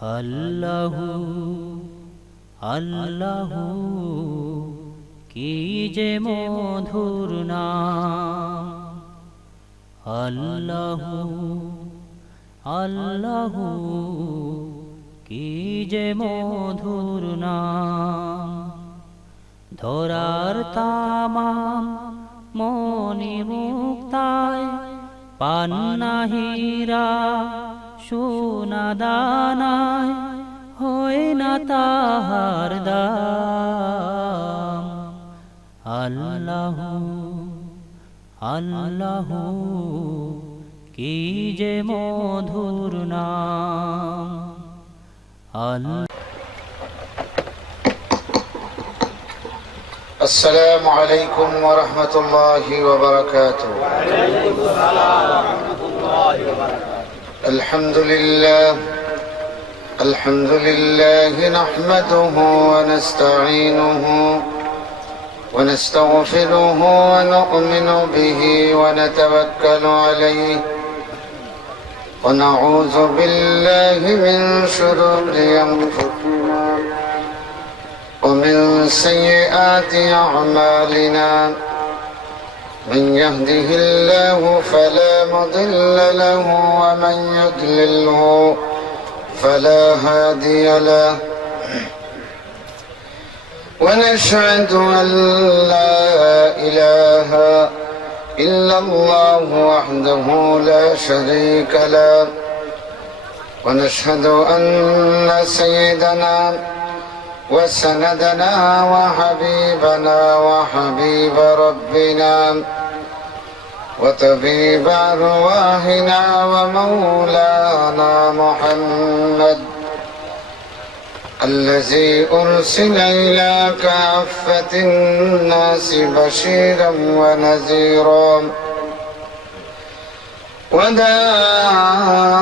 আল্লাহু আল্লাহু কি যে মধুর নাম, আল্লাহু আল্লাহু কি যে মধুর নাম। ধরার তামাম মনি মুক্তায় পান্না হীরা সোনা দানায় হয় না তাহার দাম। আল্লাহু আল্লাহু কি যে মধুর নাম। السلام عليكم ورحمة الله وبركاته. وعليكم السلام ورحمة الله وبركاته. الحمد لله نحمده ونستعينه ونستغفره ونؤمن به ونتوكل عليه ونعوذ بالله من شرور أنفسنا ومن سيئات أعمالنا. من يهده الله فلا مضل له ومن يضلله فلا هادي له. ونشهد أن لا إله إلا الله وحده لا شريك له. ونشهد أن سيدنا وسندنا وحبيبنا وحبيب ربنا وطبيب أرواحنا ومولانا محمد الذي أرسل إلى كافة الناس بشيرا ونذيرا وداعيا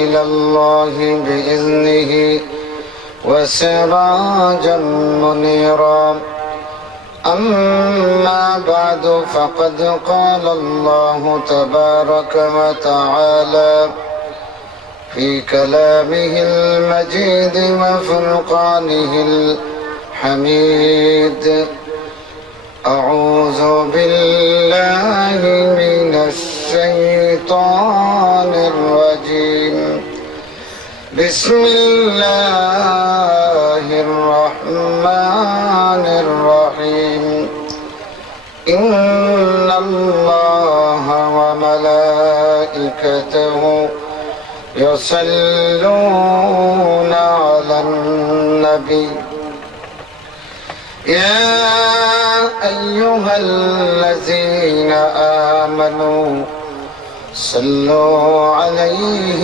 إلى الله بإذنه وسراجا منيرا. أما بعد فقد قال الله تبارك وتعالى في كلامه المجيد وفرقانه الحميد: أعوذ بالله من الشيطان الرجيم. بسم الله الرحمن الرحيم. إن الله وملائكته يصلون على النبي يا أيها الذين آمنوا صلوا عليه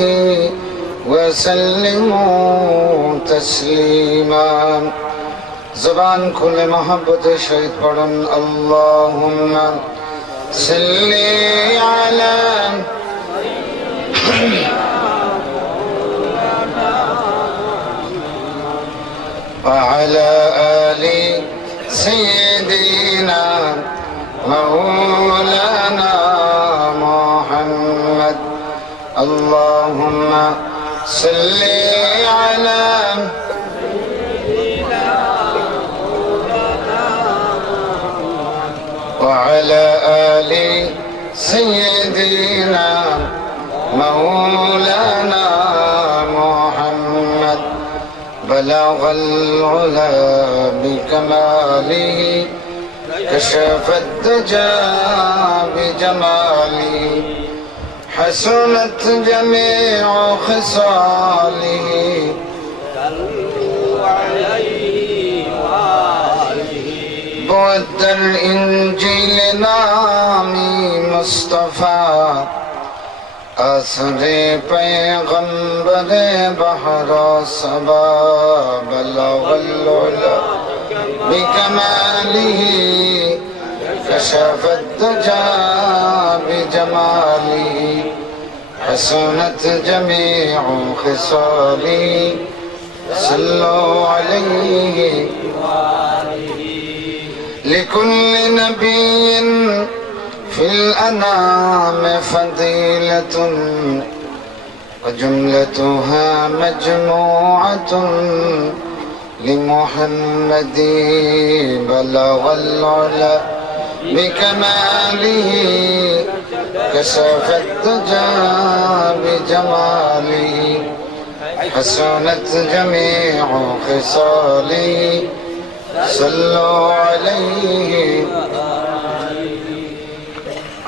وسلموا تسليما. زبان كل محبت شهيد پڑھن اللهم صل على وعلى آل سيدنا مولانا محمد. اللهم صل على وعلى آل سيدنا مولانا محمد. بلغ العلا بكماله كشف الدجى بجماله حسنت جميع خصاله. صلوا عليه وآله. بود الإنجيل نامی مصطفیٰ اثر پیغمبر بحر صبا. بلغ العلا بكماله كشف الدجى بجماله حسنت جميع خصاله. صلوا عليه. لكل نبي في الأنام فضيلة وجملتها مجموعة لمحمد بلغ العلا بكماله كشف الدجى بجماله حسنت جميع خصاله صلوا عليه.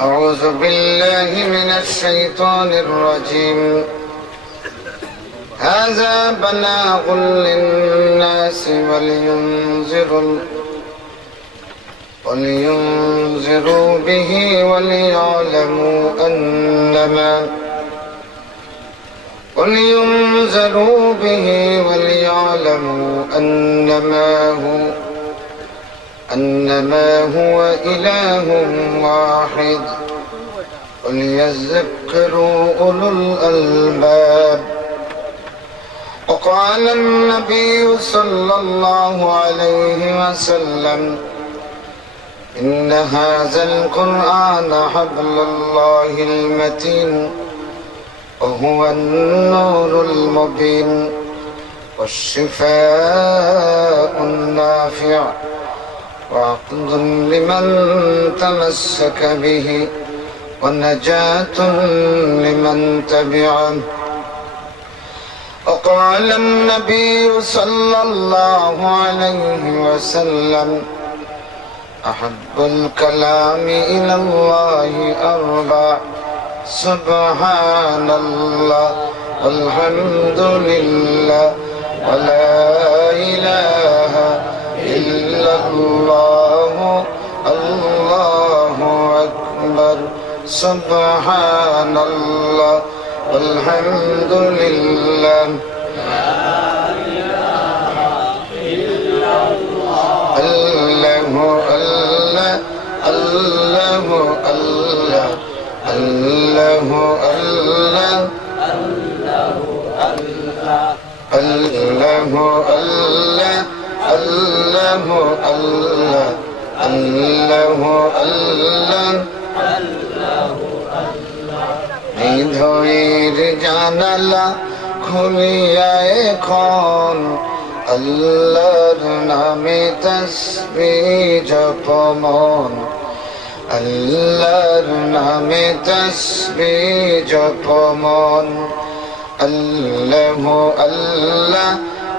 أعوذ بالله من الشيطان الرجيم. هذا بلاغ للناس ولينذروا به وليعلموا أنما هو إله واحد وليذكروا أولو الألباب. وقال النبي صلى الله عليه وسلم إن هذا القرآن حبل الله المتين وهو النور المبين والشفاء النافع وعقد لمن تمسك به ونجاة لمن تبعه. وقال النبي صلى الله عليه وسلم أحب الكلام إلى الله أربع: سبحان الله والحمد لله ولا إله إلا الله الله أكبر. سبحان الله والحمد لله الله الله الله الله الله الله الله الله الله الله হৃদয়ের জানালা খুলিয়া এখন আল্লাহর নামে তাসবিহ জপমন, আল্লাহর নামে তাসবিহ জপমন। আল্লাহ আল্লাহ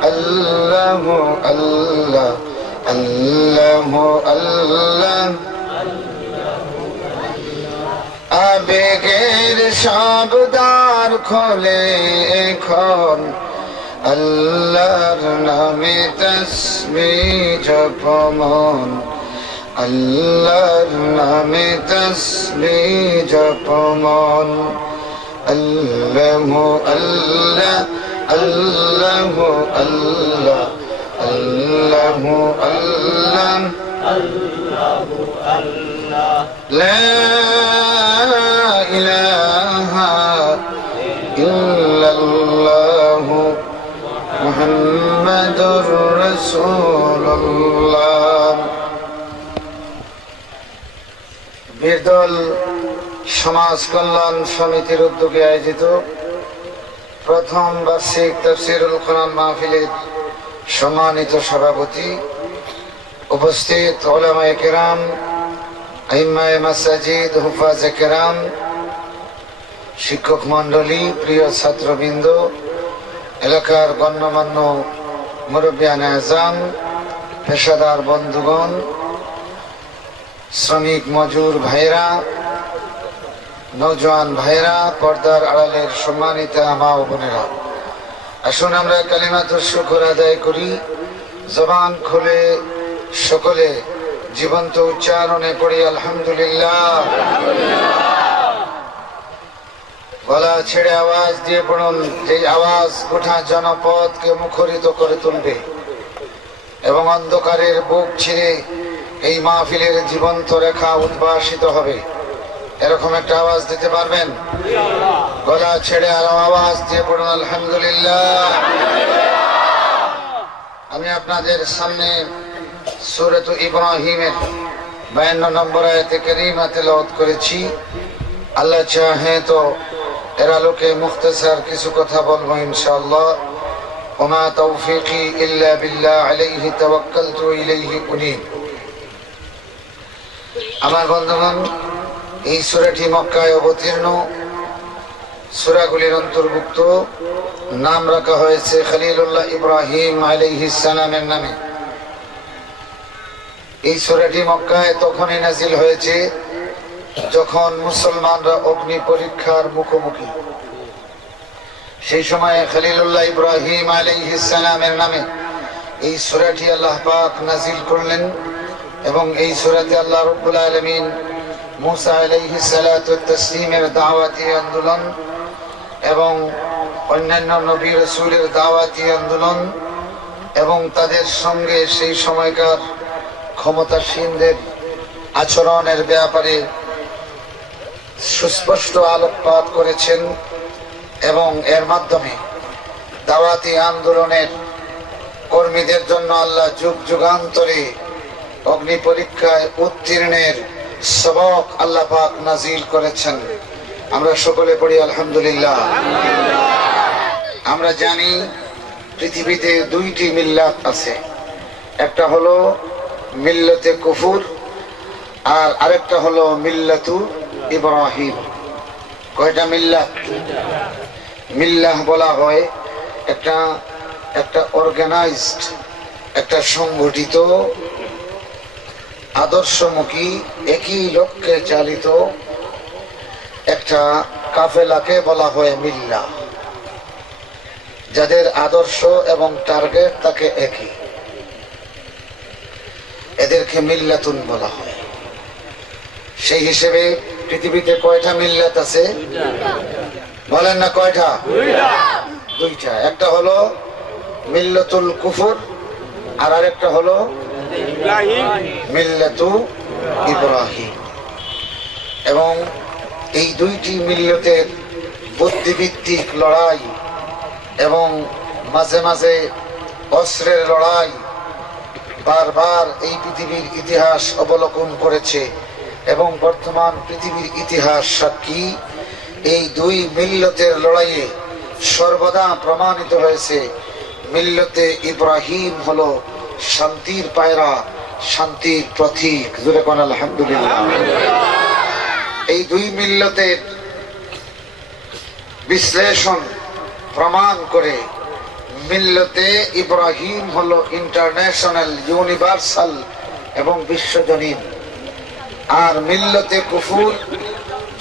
আল্লাহ আল্লাহ আল্লাহ আল্লাহ। আবেগের সব দ্বার খোলে এখন আল্লাহর নামে তাসবিহ জপমন, আল্লাহর নামে তাসবিহ জপমন। আল্লাহ আল্লাহ আল্লাহ আল্লাহ আল্লাহ আল্লাহ لا إله إلا الله محمد رسول الله। বীরদল সমাজ কল্যাণ সমিতির উদ্যোগে আয়োজিত প্রথম বার্ষিক তাফসীরুল কোরআন মাহফিলের সম্মানিত সভাপতি, উপস্থিত উলামায়ে কেরাম, আইম্মায়ে মাসাজিদ, হুফাজে কেরাম, শিক্ষক মন্ডলী, প্রিয় ছাত্রবৃন্দ, এলাকার গণ্যমান্য মুরব্বিয়ানে আযম, পেশাদার বন্ধুগণ, শ্রমিক মজুর ভাইরা, নওজোয়ান ভাইরা, পর্দার আড়ালের সম্মানিত মা ও বোনেরা, আসুন আমরা কালিমাতুশ শুকর আদায় করি। জবান খুলে সকলে জীবন্ত উচ্চারণে পড়ি আলহামদুলিল্লাহ। গলা ছেড়ে আওয়াজ দিয়ে পড়ুন, যে আওয়াজ গোটা জনপদকে মুখরিত করে তুলবে এবং অন্ধকারের বুক ছিঁড়ে এই মাহফিলের জীবন্ত রেখা উদ্ভাসিত হবে। এরকম একটা আওয়াজ দিতে পারবেন? গলা ছেড়ে আরো আওয়াজ দিয়ে পড়ুন আলহামদুলিল্লাহ। আমি আপনাদের সামনে সূরাত ইব্রাহিমের 52 নম্বর আয়াতে কারীমা তেলাওয়াত করেছি। আল্লাহ চাহে তো এর আলোকে মুখতাসার কিছু কথা বলবো ইনশাআল্লাহ। ওমা তৌফিকি ইল্লা বিল্লাহ আলাইহি তাওয়াক্কালতু ইলাইহি উনীব। আমার বন্ধুগণ, এই সূরাটি মক্কায় অবতীর্ণ সূরাগুলির অন্তর্ভুক্ত। নাম রাখা হয়েছে খলিলুল্লাহ ইব্রাহিম আলাইহিস সালামের নামে। এই সূরাটি মক্কায় তখনই নাজিল হয়েছে যখন মুসলমানরা অগ্নি পরীক্ষার মুখোমুখি। সেই সময়ে খলিলুল্লাহ ইব্রাহিম আলাইহিস সালামের নামে এই সূরাটি আল্লাহ পাক নাজিল করলেন। এবং এই সূরাতে আল্লাহ রাব্বুল আলামিন মুসা আলাইহিস সালাতু ওয়াত তাসলিমের দাওয়াতি আন্দোলন এবং অন্যান্য নবী রাসূলের দাওয়াতি আন্দোলন এবং তাদের সঙ্গে সেই সময়কার ক্ষমতাসীনদের আচরণের ব্যাপারে সুস্পষ্ট আলোকপাত করেছেন। এবং এর মাধ্যমে দাওয়াতি আন্দোলনের কর্মীদের জন্য আল্লাহ যুগ যুগান্তরে অগ্নি পরীক্ষায় উত্তীর্ণের সবক আল্লাহ পাক নাজিল করেছেন। আমরা সকলে পড়ি আলহামদুলিল্লাহ। আমরা জানি পৃথিবীতে দুইটি মিল্লাত আছে, একটা হলো মিল্লাতে কুফর আর আরেকটা হলো মিল্লাতু ইব্রাহিম। কয়টা মিল্লাত? মিল্লাহ বলা হয় একটা অর্গানাইজড, একটা সংগঠিত, আদর্শমুখী, একই লক্ষ্যে চালিত একটা কাফেলাকে বলা হয় মিল্লাহ। যাদের আদর্শ এবং টার্গেট তাকে একই, এদেরকে মিল্লাতুন বলা হয়। সেই হিসেবে পৃথিবীতে কয়টা মিল্লাত আছে? বলেন না কয়টা? দুইটা। একটা হলো মিল্লাতুল কুফর আর আরেকটা হলো মিল্লাতু ইব্রাহিম। এবং এই দুইটি মিল্লাতের বুদ্ধিভিত্তিক লড়াই এবং মাঝে মাঝে অস্ত্রের লড়াই বারবার এই পৃথিবীর ইতিহাস অবলোকন করেছে এবং বর্তমান পৃথিবীর ইতিহাস সাক্ষী। এই দুই মিল্লতের লড়াইয়ে সর্বদা প্রমাণিত হয়েছে মিল্লতে ইব্রাহিম হলো শান্তির পায়রা, শান্তির প্রতীক। জোরে কোন আলহামদুলিল্লাহ। এই দুই মিল্লতের বিশ্লেষণ প্রমাণ করে মিল্লতে ইব্রাহিম হলো ইন্টারন্যাশনাল, ইউনিভার্সাল এবং বিশ্বজনীন। আর মিল্লতে কুফর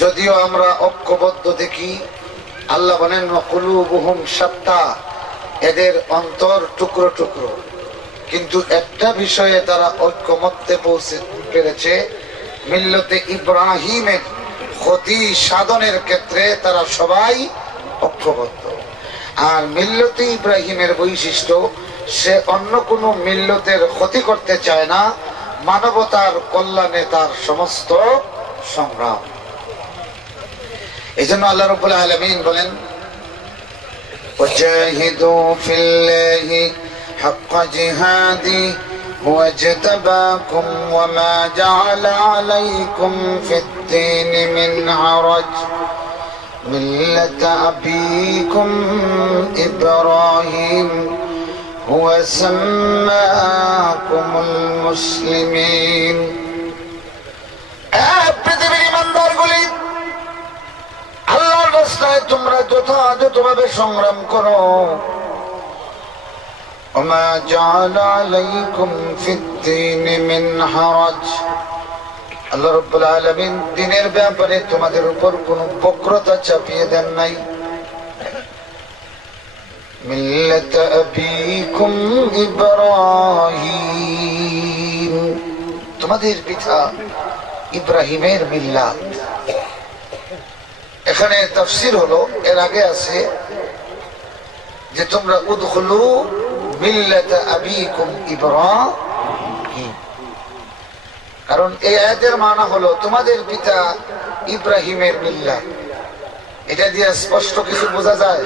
যদিও আমরা ঐক্যবদ্ধ দেখি, আল্লাহ বলেন কুলুবুহুম শাত্তা, এদের অন্তর টুকরো টুকরো, কিন্তু একটা বিষয়ে তারা ঐক্যমত্যে পৌঁছে পেরেছে, মিল্লতে ইব্রাহিমের ক্ষতি সাধনের ক্ষেত্রে তারা সবাই ঐক্যবদ্ধ। আর মিল্লতে ইব্রাহিমের বৈশিষ্ট্য, সে অন্য কোনো মিল্লতের ক্ষতি করতে চায় না, মানবতার কল্যাণে তার সমস্ত সংগ্রাম। এই জন্য আল্লাহ রাব্বুল আলামিন বলেন ওয়াজাহিদু ফিল্লাহি হাক্কা জিহাদি হুয়া ইজতাবাকুম ওয়া মা জাআলা আলাইকুম ফিদ-দীন মিন হারাজ মিল্লাতা আবিকুম ইব্রাহিম হুয়া সাম্মাকুমুল মুসলিমিন। পৃথিবীর ইমানদারগুলি, আল্লাহর রাস্তায় তোমরা যথাযথভাবে সংগ্রাম করো। ওমা জাআলা আলাইকুম ফিদ-দীন মিন হারাজ, আল্লাহ রাব্বুল আলামিন দ্বীনের ব্যাপারে তোমাদের উপর কোনো বক্রতা চাপিয়ে দেন নাই। মিল্লাতা আবিকুম ইব্রাহিম, তোমাদের পিতা ইব্রাহিমের মিল্লাত। এখানে তাফসীর হলো, এর আগে আছে যে তোমরা উদখুলু মিল্লাতা আবিকুম ইব্রাহিম, কারণ এই আয়াতের মানা হলো তোমাদের পিতা ইব্রাহিমের মিল্লাত। এটা দিয়ে স্পষ্ট কিছু বোঝা যায়,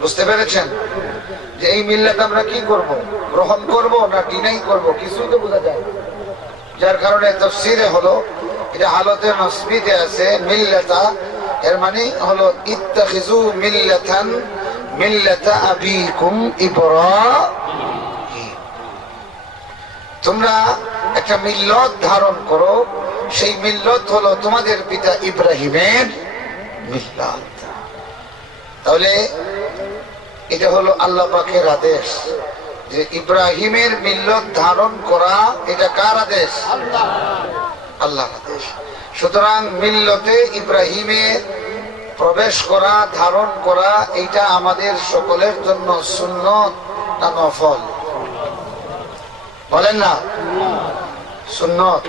বুঝতে পেরেছেন? যে এই মিল্লাত আমরা কি করব, গ্রহণ করব না ডিনাই করব, কিছুই তো বোঝা যায়। যার কারণে তাফসীরে হলো, এটা হালতে নসবিতে আছে মিল্লাতা এর মানে হলো ইত্তাখিজু মিল্লাতা আবিকুম ইব্রাহিম, তোমরা একটা মিল্লত ধারণ করো, সেই মিল্লত হলো তোমাদের পিতা ইব্রাহিমের মিল্লাত। তাহলে এটা হলো আল্লাহ পাকের আদেশ যে ইব্রাহিমের মিল্লত ধারণ করা, এটা কার আদেশ? আল্লাহর আদেশ। সুতরাং মিল্লতে ইব্রাহিমে প্রবেশ করা, ধারণ করা, এটা আমাদের সকলের জন্য সুন্নত না নফল? বলেন না সুন্নত।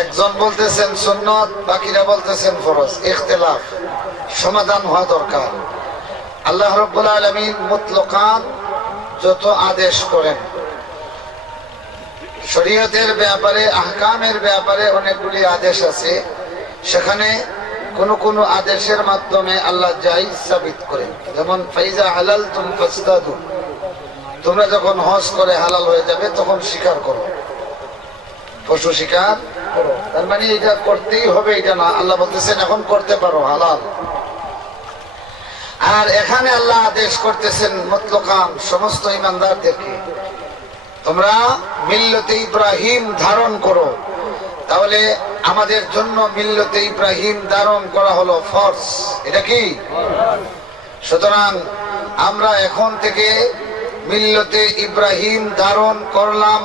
একজন বলতেছেন সুন্নত, বাকিরা বলতেছেন ফরজ। ইখতিলাফ, সমাধান হওয়া দরকার। আল্লাহ রাব্বুল আলামিন মুতলাকান যত আদেশ করেন, শরীয়তের ব্যাপারে, আহকামের ব্যাপারে অনেকগুলি আদেশ আছে, সেখানে কোন কোন আদেশের মাধ্যমে আল্লাহ জায়েজ সাবিত করেন। যেমন ফাইজা হালালতুম ফাসতাদু, তোমরা যখন হজ করে হালাল হয়ে যাবে তখন শিকার করো, পশু শিকার করো। তার মানে এটা করতেই হবে এটা না, আল্লাহ বলতেছেন এখন করতে পারো, হালাল। আর এখানে আল্লাহ আদেশ করতেছেন মুতলাকান সমস্ত ঈমানদারদেরকে, তোমরা মিল্লতে ইব্রাহিম ধারণ করো। তাহলে আমাদের জন্য মিল্লতে ইব্রাহিম ধারণ করা হলো ফরজ। এটা কি? সুতরাং আমরা এখন থেকে মিল্লতে ইব্রাহিম ধারণ করলাম,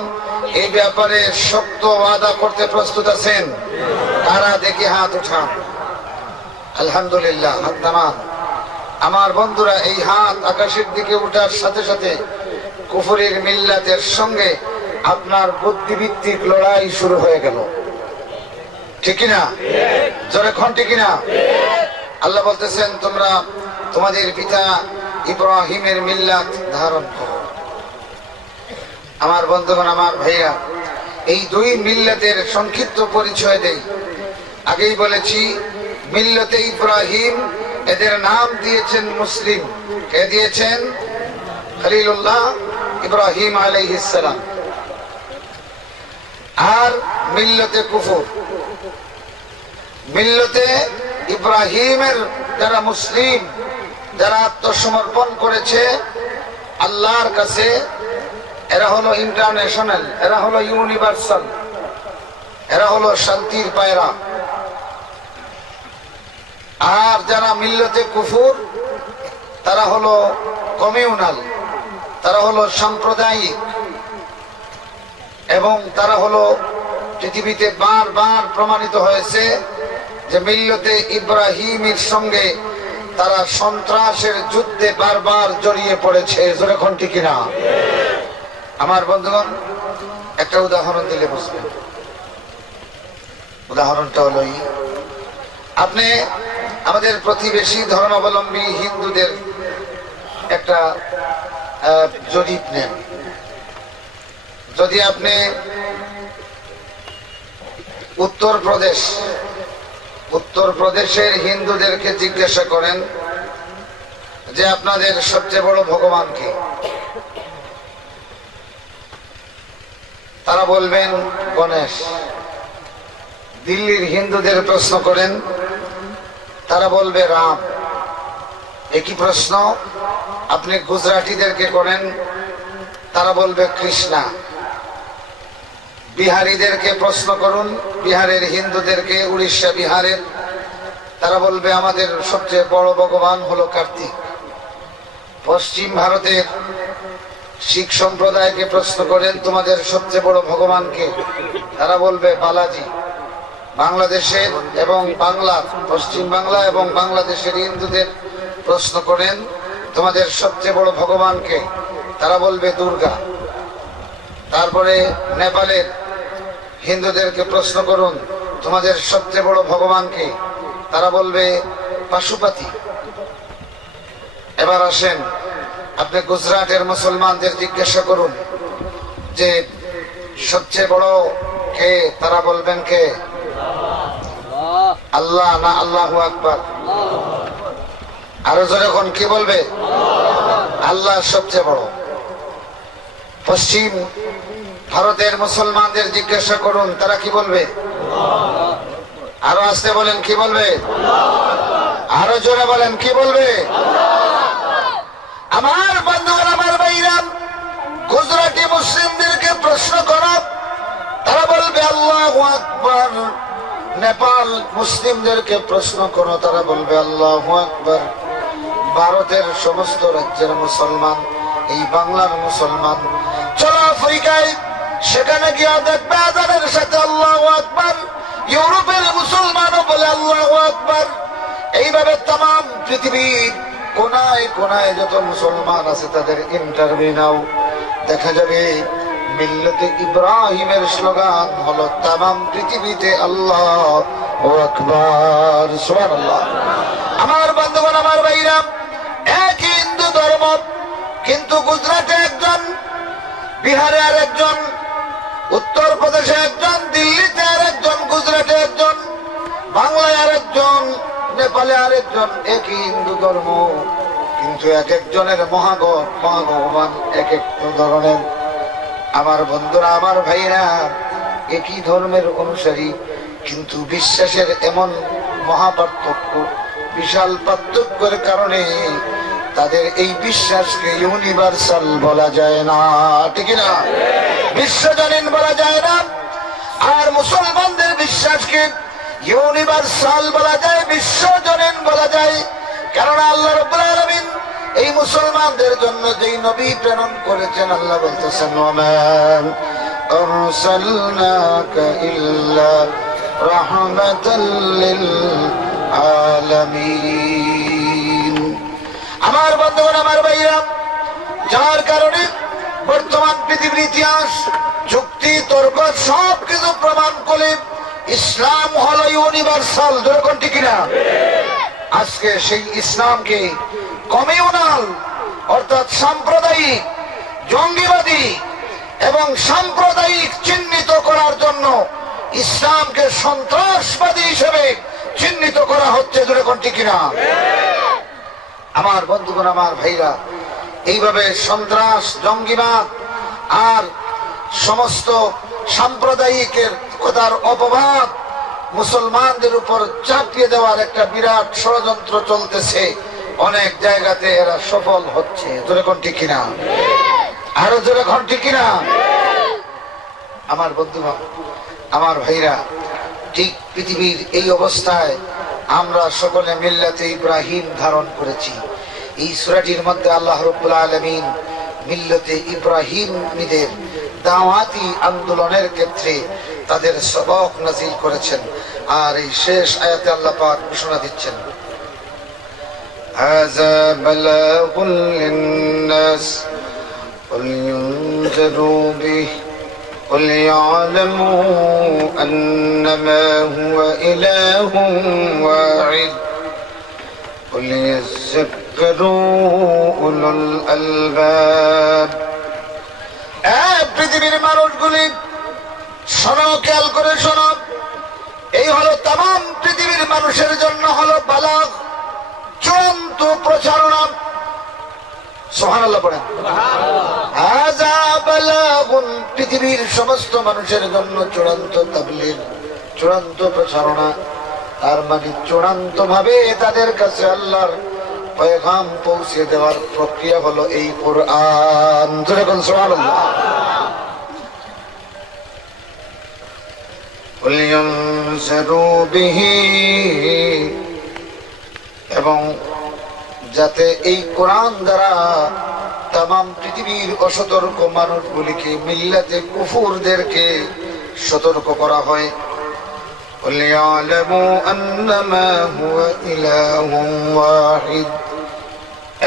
এই ব্যাপারে শক্ত ওয়াদা করতে প্রস্তুত আছেন? তারা দেখি হাত উঠান। আলহামদুলিল্লাহ, হাত নামান। আমার বন্ধুরা, এই হাত আকাশের দিকে উঠার সাথে সাথে কুফরের মিল্লাতের সঙ্গে আপনার বুদ্ধিভিত্তিক লড়াই শুরু হয়ে গেল। ঠিক না? জোরে খন ঠিক না? আল্লাহ বলতেছেন তোমরা তোমাদের পিতা ইব্রাহিমের মিল্লাত ধারণ করো। আমার বন্ধুগণ, আমার ভাইরা, এই দুই মিল্লাতের সংক্ষিপ্ত পরিচয় দেই। আগেই বলেছি মিল্লতে ইব্রাহিম, এদের নাম দিয়েছেন মুসলিম। কে দিয়েছেন? খলিলুল্লাহ ইব্রাহিম আলাইহিস সালাম। আর মিল্লতে কুফর, মিল্লতে ইব্রাহিমের যারা মুসলিম, যারা আত্মসমর্পণ করেছে আল্লাহর কাছে, এরা হলো ইন্টারন্যাশনাল, এরা হলো ইউনিভার্সাল, এরা হলো শান্তির পায়রা। আর যারা মিল্লতে কুফর, তারা হলো কমিউনাল, তারা হলো সাম্প্রদায়িক, এবং তারা হলো পৃথিবীতে বারবার প্রমাণিত হয়েছে যে মিল্লতে ইব্রাহিমের সঙ্গে তারা সন্ত্রাসের যুদ্ধে বারবার জড়িয়ে পড়েছে। যখন ঠিক না? আমার বন্ধুগণ, একটা উদাহরণ দিলে বুঝবেন। উদাহরণটা হলো, আপনি আমাদের প্রতিবেশী ধর্মাবলম্বী হিন্দুদের একটা জরিপ নেন। যদি আপনি উত্তরপ্রদেশের হিন্দুদেরকে জিজ্ঞাসা করেন যে আপনাদের সবচেয়ে বড় ভগবান কে, তারা বলবেন গণেশ। দিল্লির হিন্দুদের প্রশ্ন করেন, তারা বলবে রাম। একই প্রশ্ন আপনি গুজরাটিদেরকে করেন, তারা বলবে কৃষ্ণা। বিহারীদেরকে প্রশ্ন করুন, বিহারের হিন্দুদেরকে, উড়িষ্যা বিহারের, তারা বলবে আমাদের সবচেয়ে বড় ভগবান হলো কার্তিক। পশ্চিম ভারতের শিখ সম্প্রদায়কে প্রশ্ন করেন তোমাদের সবচেয়ে বড় ভগবান কে, তারা বলবে বালাজি। বাংলাদেশের এবং বাংলা, পশ্চিম বাংলা এবং বাংলাদেশের হিন্দুদের প্রশ্ন করেন তোমাদের সবচেয়ে বড় ভগবান কে, তারা বলবে দুর্গা। তারপরে নেপালের হিন্দুদেরকে প্রশ্ন করুন তোমাদের সবচেয়ে বড় ভগবান কে, তারা বলবে পশুপতি। এবার আসেন, আপনি গুজরাটের মুসলমানদের জিজ্ঞাসা করুন যে সবচেয়ে বড় কে, তারা বলবেন কে? আল্লাহ না আল্লাহু আকবার? আরো যখন কি বলবে? আল্লাহ সবচেয়ে বড়। পশ্চিম ভারতের মুসলমানদের জিজ্ঞাসা করুন, তারা কি বলবে? আরো আসতে বলেন, কি বলবে? আরো জোরে বলেন, কি বলবে? আমার বন্ধুরা, আমার ভাইরা, গুজরাটি মুসলিমদেরকে প্রশ্ন করো, তারা বলবে আল্লাহু আকবার। নেপাল মুসলিমদেরকে প্রশ্ন করো, তারা বলবে আল্লাহু আকবার। ভারতের সমস্ত রাজ্যের মুসলমান, এই বাংলার মুসলমান, চলো আফ্রিকায়, সেখানে গিয়ে দেখবে আযানের সাথে আল্লাহু আকবার। ইউরোপের মুসলমানও বলে আল্লাহু আকবার। এইভাবে তাম পৃথিবীর কোনায় কোনায় যত মুসলমান আছে তাদের ইন্টারভিউ নাও, দেখা যাবে মিল্লাতে ইব্রাহিমের স্লোগান হলো তাম পৃথিবীতে আল্লাহু আকবার, সুবহানাল্লাহ। আমার বন্ধুগণ, আমার ভাইরা, এক হিন্দু ধর্ম, কিন্তু গুজরাটে একজন, বিহারে আর একজন, উত্তরপ্রদেশে একজন, দিল্লিতে আর একজন, গুজরাটে একজন, বাংলায় আর একজন, নেপালে আর একজন। একই হিন্দু ধর্ম, কিন্তু এক একজনের মহাভগবান এক এক ধরনের। আমার বন্ধুরা, আমার ভাইরা, একই ধর্মের অনুসারী, কিন্তু বিশ্বাসের এমন মহাপার্থক্য, বিশাল পার্থক্যের কারণে তাদের এই বিশ্বাসকে ইউনিভার্সাল বলা যায় না, ঠিক না? বিশ্বজনীন বলা যায় না। আর মুসলমানদের বিশ্বাসকে ইউনিভার্সাল বলা যায়, বিশ্বজনীন বলা যায়। কারণ আল্লাহ রাব্বুল আলামিন এই মুসলমানদের জন্য যেই নবী প্রেরণ করেছেন, আল্লাহ বলতেছেন ওমা আরসালনাকা ইল্লা রাহমাতাল লিল আলামিন। আমার বন্ধুগণ, আমার ভাইরা, যার কারণে বর্তমান পৃথিবীর ইতিহাস, যুক্তি, তর্ক সবকিছু প্রমাণ করে ইসলাম হলো ইউনিভার্সাল, যেরকম ঠিক না? আজকে সেই ইসলামকে কমিউনাল অর্থাৎ সাম্প্রদায়িক, জঙ্গিবাদী এবং সাম্প্রদায়িক চিহ্নিত করার জন্য ইসলামকে সন্ত্রাসবাদী হিসেবে চিহ্নিত করা হচ্ছে, যেরকম ঠিক না? আমার বন্ধুগণ, আমার ভাইরা, এইভাবে সন্ত্রাস, জঙ্গিবাদ আর সমস্ত সাম্প্রদায়িকের কথার অপবাদ মুসলমানদের উপর চাপিয়ে দেওয়ার একটা বিরাট ষড়যন্ত্র চলতেছে। অনেক জায়গাতে এরা সফল হচ্ছে, যেরকম ঠিক কিনা? আরো যেরকম ঠিক কিনা? আমার বন্ধুগণ, আমার ভাইরা, ঠিক পৃথিবীর এই অবস্থায় আমরা সকলে মিল্লাতে ইব্রাহিম ধারণ করেছি। এই সূরাটির মধ্যে আল্লাহ রাব্বুল আলামিন মিল্লাতে ইব্রাহিমীদের দাওয়াতি আন্দোলনের ক্ষেত্রে তাদের সবক নাযিল করেছেন। আর এই শেষ আয়াতে আল্লাহ পাক ঘোষণা দিচ্ছেন, হাযা বালাগুল লিন-নাস কুল ইউনজিরু বিহি قل يعلموا أنما هو إله واحد قل يذكروا أولو الألباب। পৃথিবীর মানুষগুলি শোনো, খেয়াল করে শোনো, এই হলো তাম পৃথিবীর মানুষের জন্য হলো বালাগ, চূড়ান্ত প্রচারণা। সুবহানাল্লাহ পড়েন। হাযা বালাগুন, পৃথিবীর সমস্ত মানুষের জন্য চূড়ান্ত তাবলীগ, চূড়ান্ত প্রচারণা। তার মানে চূড়ান্ত ভাবে তাদের কাছে আল্লাহর পয়গাম পৌঁছে দেওয়ার প্রক্রিয়া হলো এই কোরআন। সুবহানাল্লাহ। কুল ইউনজিরু বিহি, এবং যাতে এই কোরআন দ্বারা তাম পৃথিবীর অসতর্ক মানুষগুলিকে, মিল্লাতে কুফুরদেরকে সতর্ক করা হয়। কুল ইয়ালামু আন্নামা হুয়া ইলাহুন ওয়াহিদ,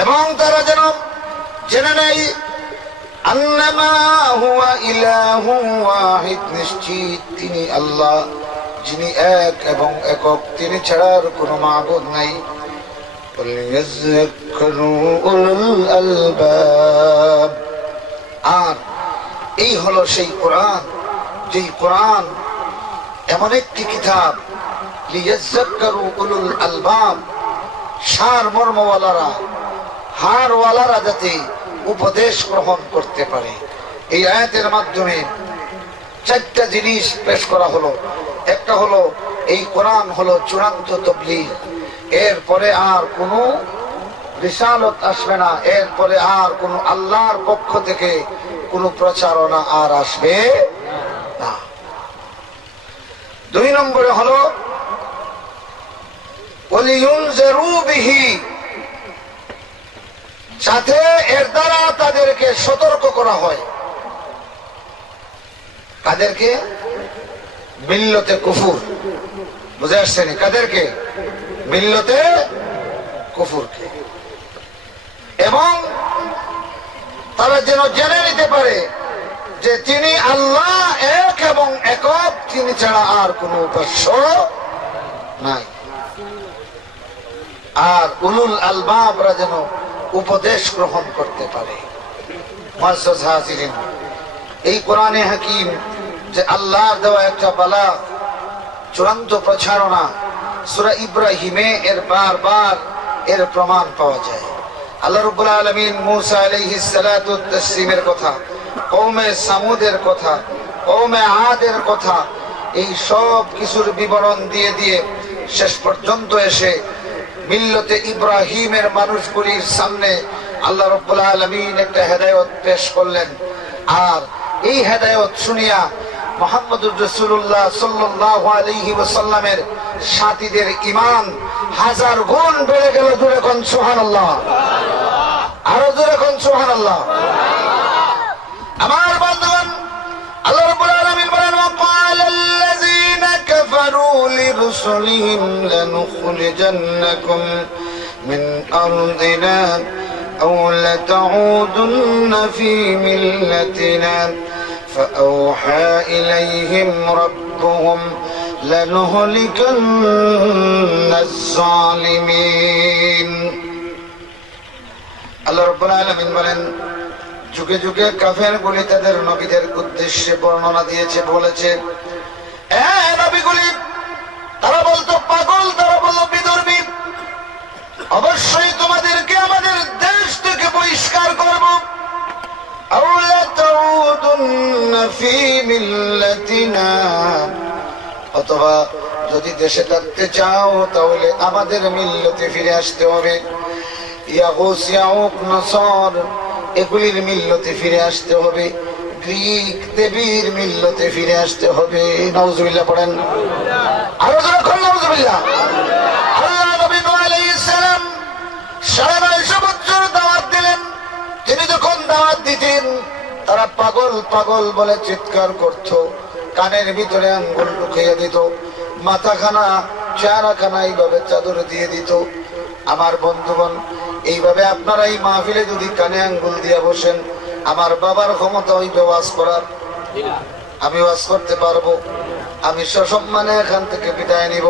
এবং তারা যেন জেনে নেয় আন্নামা হুয়া ইলাহুন ওয়াহিদ, নিশ্চিত তিনি আল্লাহ, যিনি এক এবং একক, তিনি ছাড়ার কোনো মাবুদ নাই। আর এই হলো সেই কোরআন, যেই কোরআন এমন একটি কিতাব, লিয়াযাক্কারু উলুল আলবাব, সার মর্মওয়ালারা, হারওয়ালারা যাতে উপদেশ গ্রহণ করতে পারে। এই আয়াতের মাধ্যমে চারটা জিনিস পেশ করা হলো। একটা হলো এই কোরআন হলো চূড়ান্ত তাবলীগ। এরপরে আর কোনো রিসালত আসবে না, এরপরে আর কোনো আল্লাহর পক্ষ থেকে কোনো প্রচারণা আর আসবে না। 2 নম্বরে হলো ওয়ালিয়ুনজিরু বিহি, সাথে এর দ্বারা তাদেরকে সতর্ক করা হয়। কাদেরকে? মিল্লতে কুফুর, বুঝে আসছেন? কাদেরকে? মিল্লতে কুফুরকে। এবং তারা যেন জেনে নিতে পারে যে তিনি আল্লাহ এক এবং একক, তিনি ছাড়া আর কোনো উপাস্য নাই। আর উলুল আলবাবরা যেন উপদেশ গ্রহণ করতে পারে। মুআজ্জাজ হাজিরিন, এই কোরআনে হাকিম যে আল্লাহর দেওয়া একটা বালা, চূড়ান্ত প্রচারণা, সূরা ইব্রাহিমে এর বারবার এর প্রমাণ পাওয়া যায়। আল্লাহ রাব্বুল আলামিন মূসা আলাইহিস সালাতু ওয়াত তাসলিমের কথা, কওমে সামুদের কথা, কওমে আদের কথা, এই সব কিছুর বিবরণ দিয়ে দিয়ে শেষ পর্যন্ত এসে মিল্লতে ইব্রাহিমের মানুষগুলির সামনে আল্লাহ রাব্বুল আলামিন একটা হেদায়েত পেশ করলেন। আর এই হেদায়েত শুনিয়া মুহাম্মদুর রাসূলুল্লাহ সাল্লাল্লাহু আলাইহি ওয়াসাল্লামের সাথীদের ঈমান 1000 গুণ বেড়ে গেল। জোরে কোন সুবহানাল্লাহ, আরো জোরে কোন সুবহানাল্লাহ। আমার বন্ধুগণ, আল্লাহ রাব্বুল আলামিন বলেন, ওয়াকালাল্লাযীনা কাফারু লিরুসুলিহিম লানুখরিজান্নাকুম মিন আরদিনা আও লাতাউদুন্না ফী মিল্লাতিনা فأوحى إليهم ربهم لنهلكن الظالمين। আল্লাহ রাব্বুল আলামিন বলেন, যুগে যুগে কাফেরগুলি তাদের নবীদের উদ্দেশ্যে বর্ণনা দিয়েছে, বলেছে, এ নবীগুলি, তারা বলতো পাগল, তারা বলতো বিধর্মী, অবশ্যই তোমাদেরকে আমাদের দেশ থেকে বহিষ্কার করব। অথবা যদি দেশে থাকতে চাও তাহলে আমাদের মিল্লতে ফিরে আসতে হবে। ইয়াগুস, ইয়াউক, নসর, এগুলির মিল্লতে ফিরে আসতে হবে। গ্রিক দেবীর মিল্লতে ফিরে আসতে হবে। নাউজুবিল্লাহ পড়েন, আরো যখন নাউজুবিল্লাহ। আল্লাহ নবী নূহ আলাইহিস সালাম 950 বছর দাওয়াত দিলেন। তিনি যখন দাওয়াত দিতেন তারা পাগল পাগল বলে চিৎকার করত, কানের ভিতরে আঙ্গুল ঢুকিয়ে দিত, মাথাখানা চেহারাখানা এইভাবে চাদর দিয়ে দিত। আমার বন্ধুগণ, এইভাবে আপনারা এই মাহফিলে যদি কানে আঙ্গুল দিয়ে বসেন, আমার বাবার ক্ষমতা হইবে ওয়াজ করার? আমি ওয়াজ করতে পারবো? আমি সসম্মানে এখান থেকে বিদায় নিব।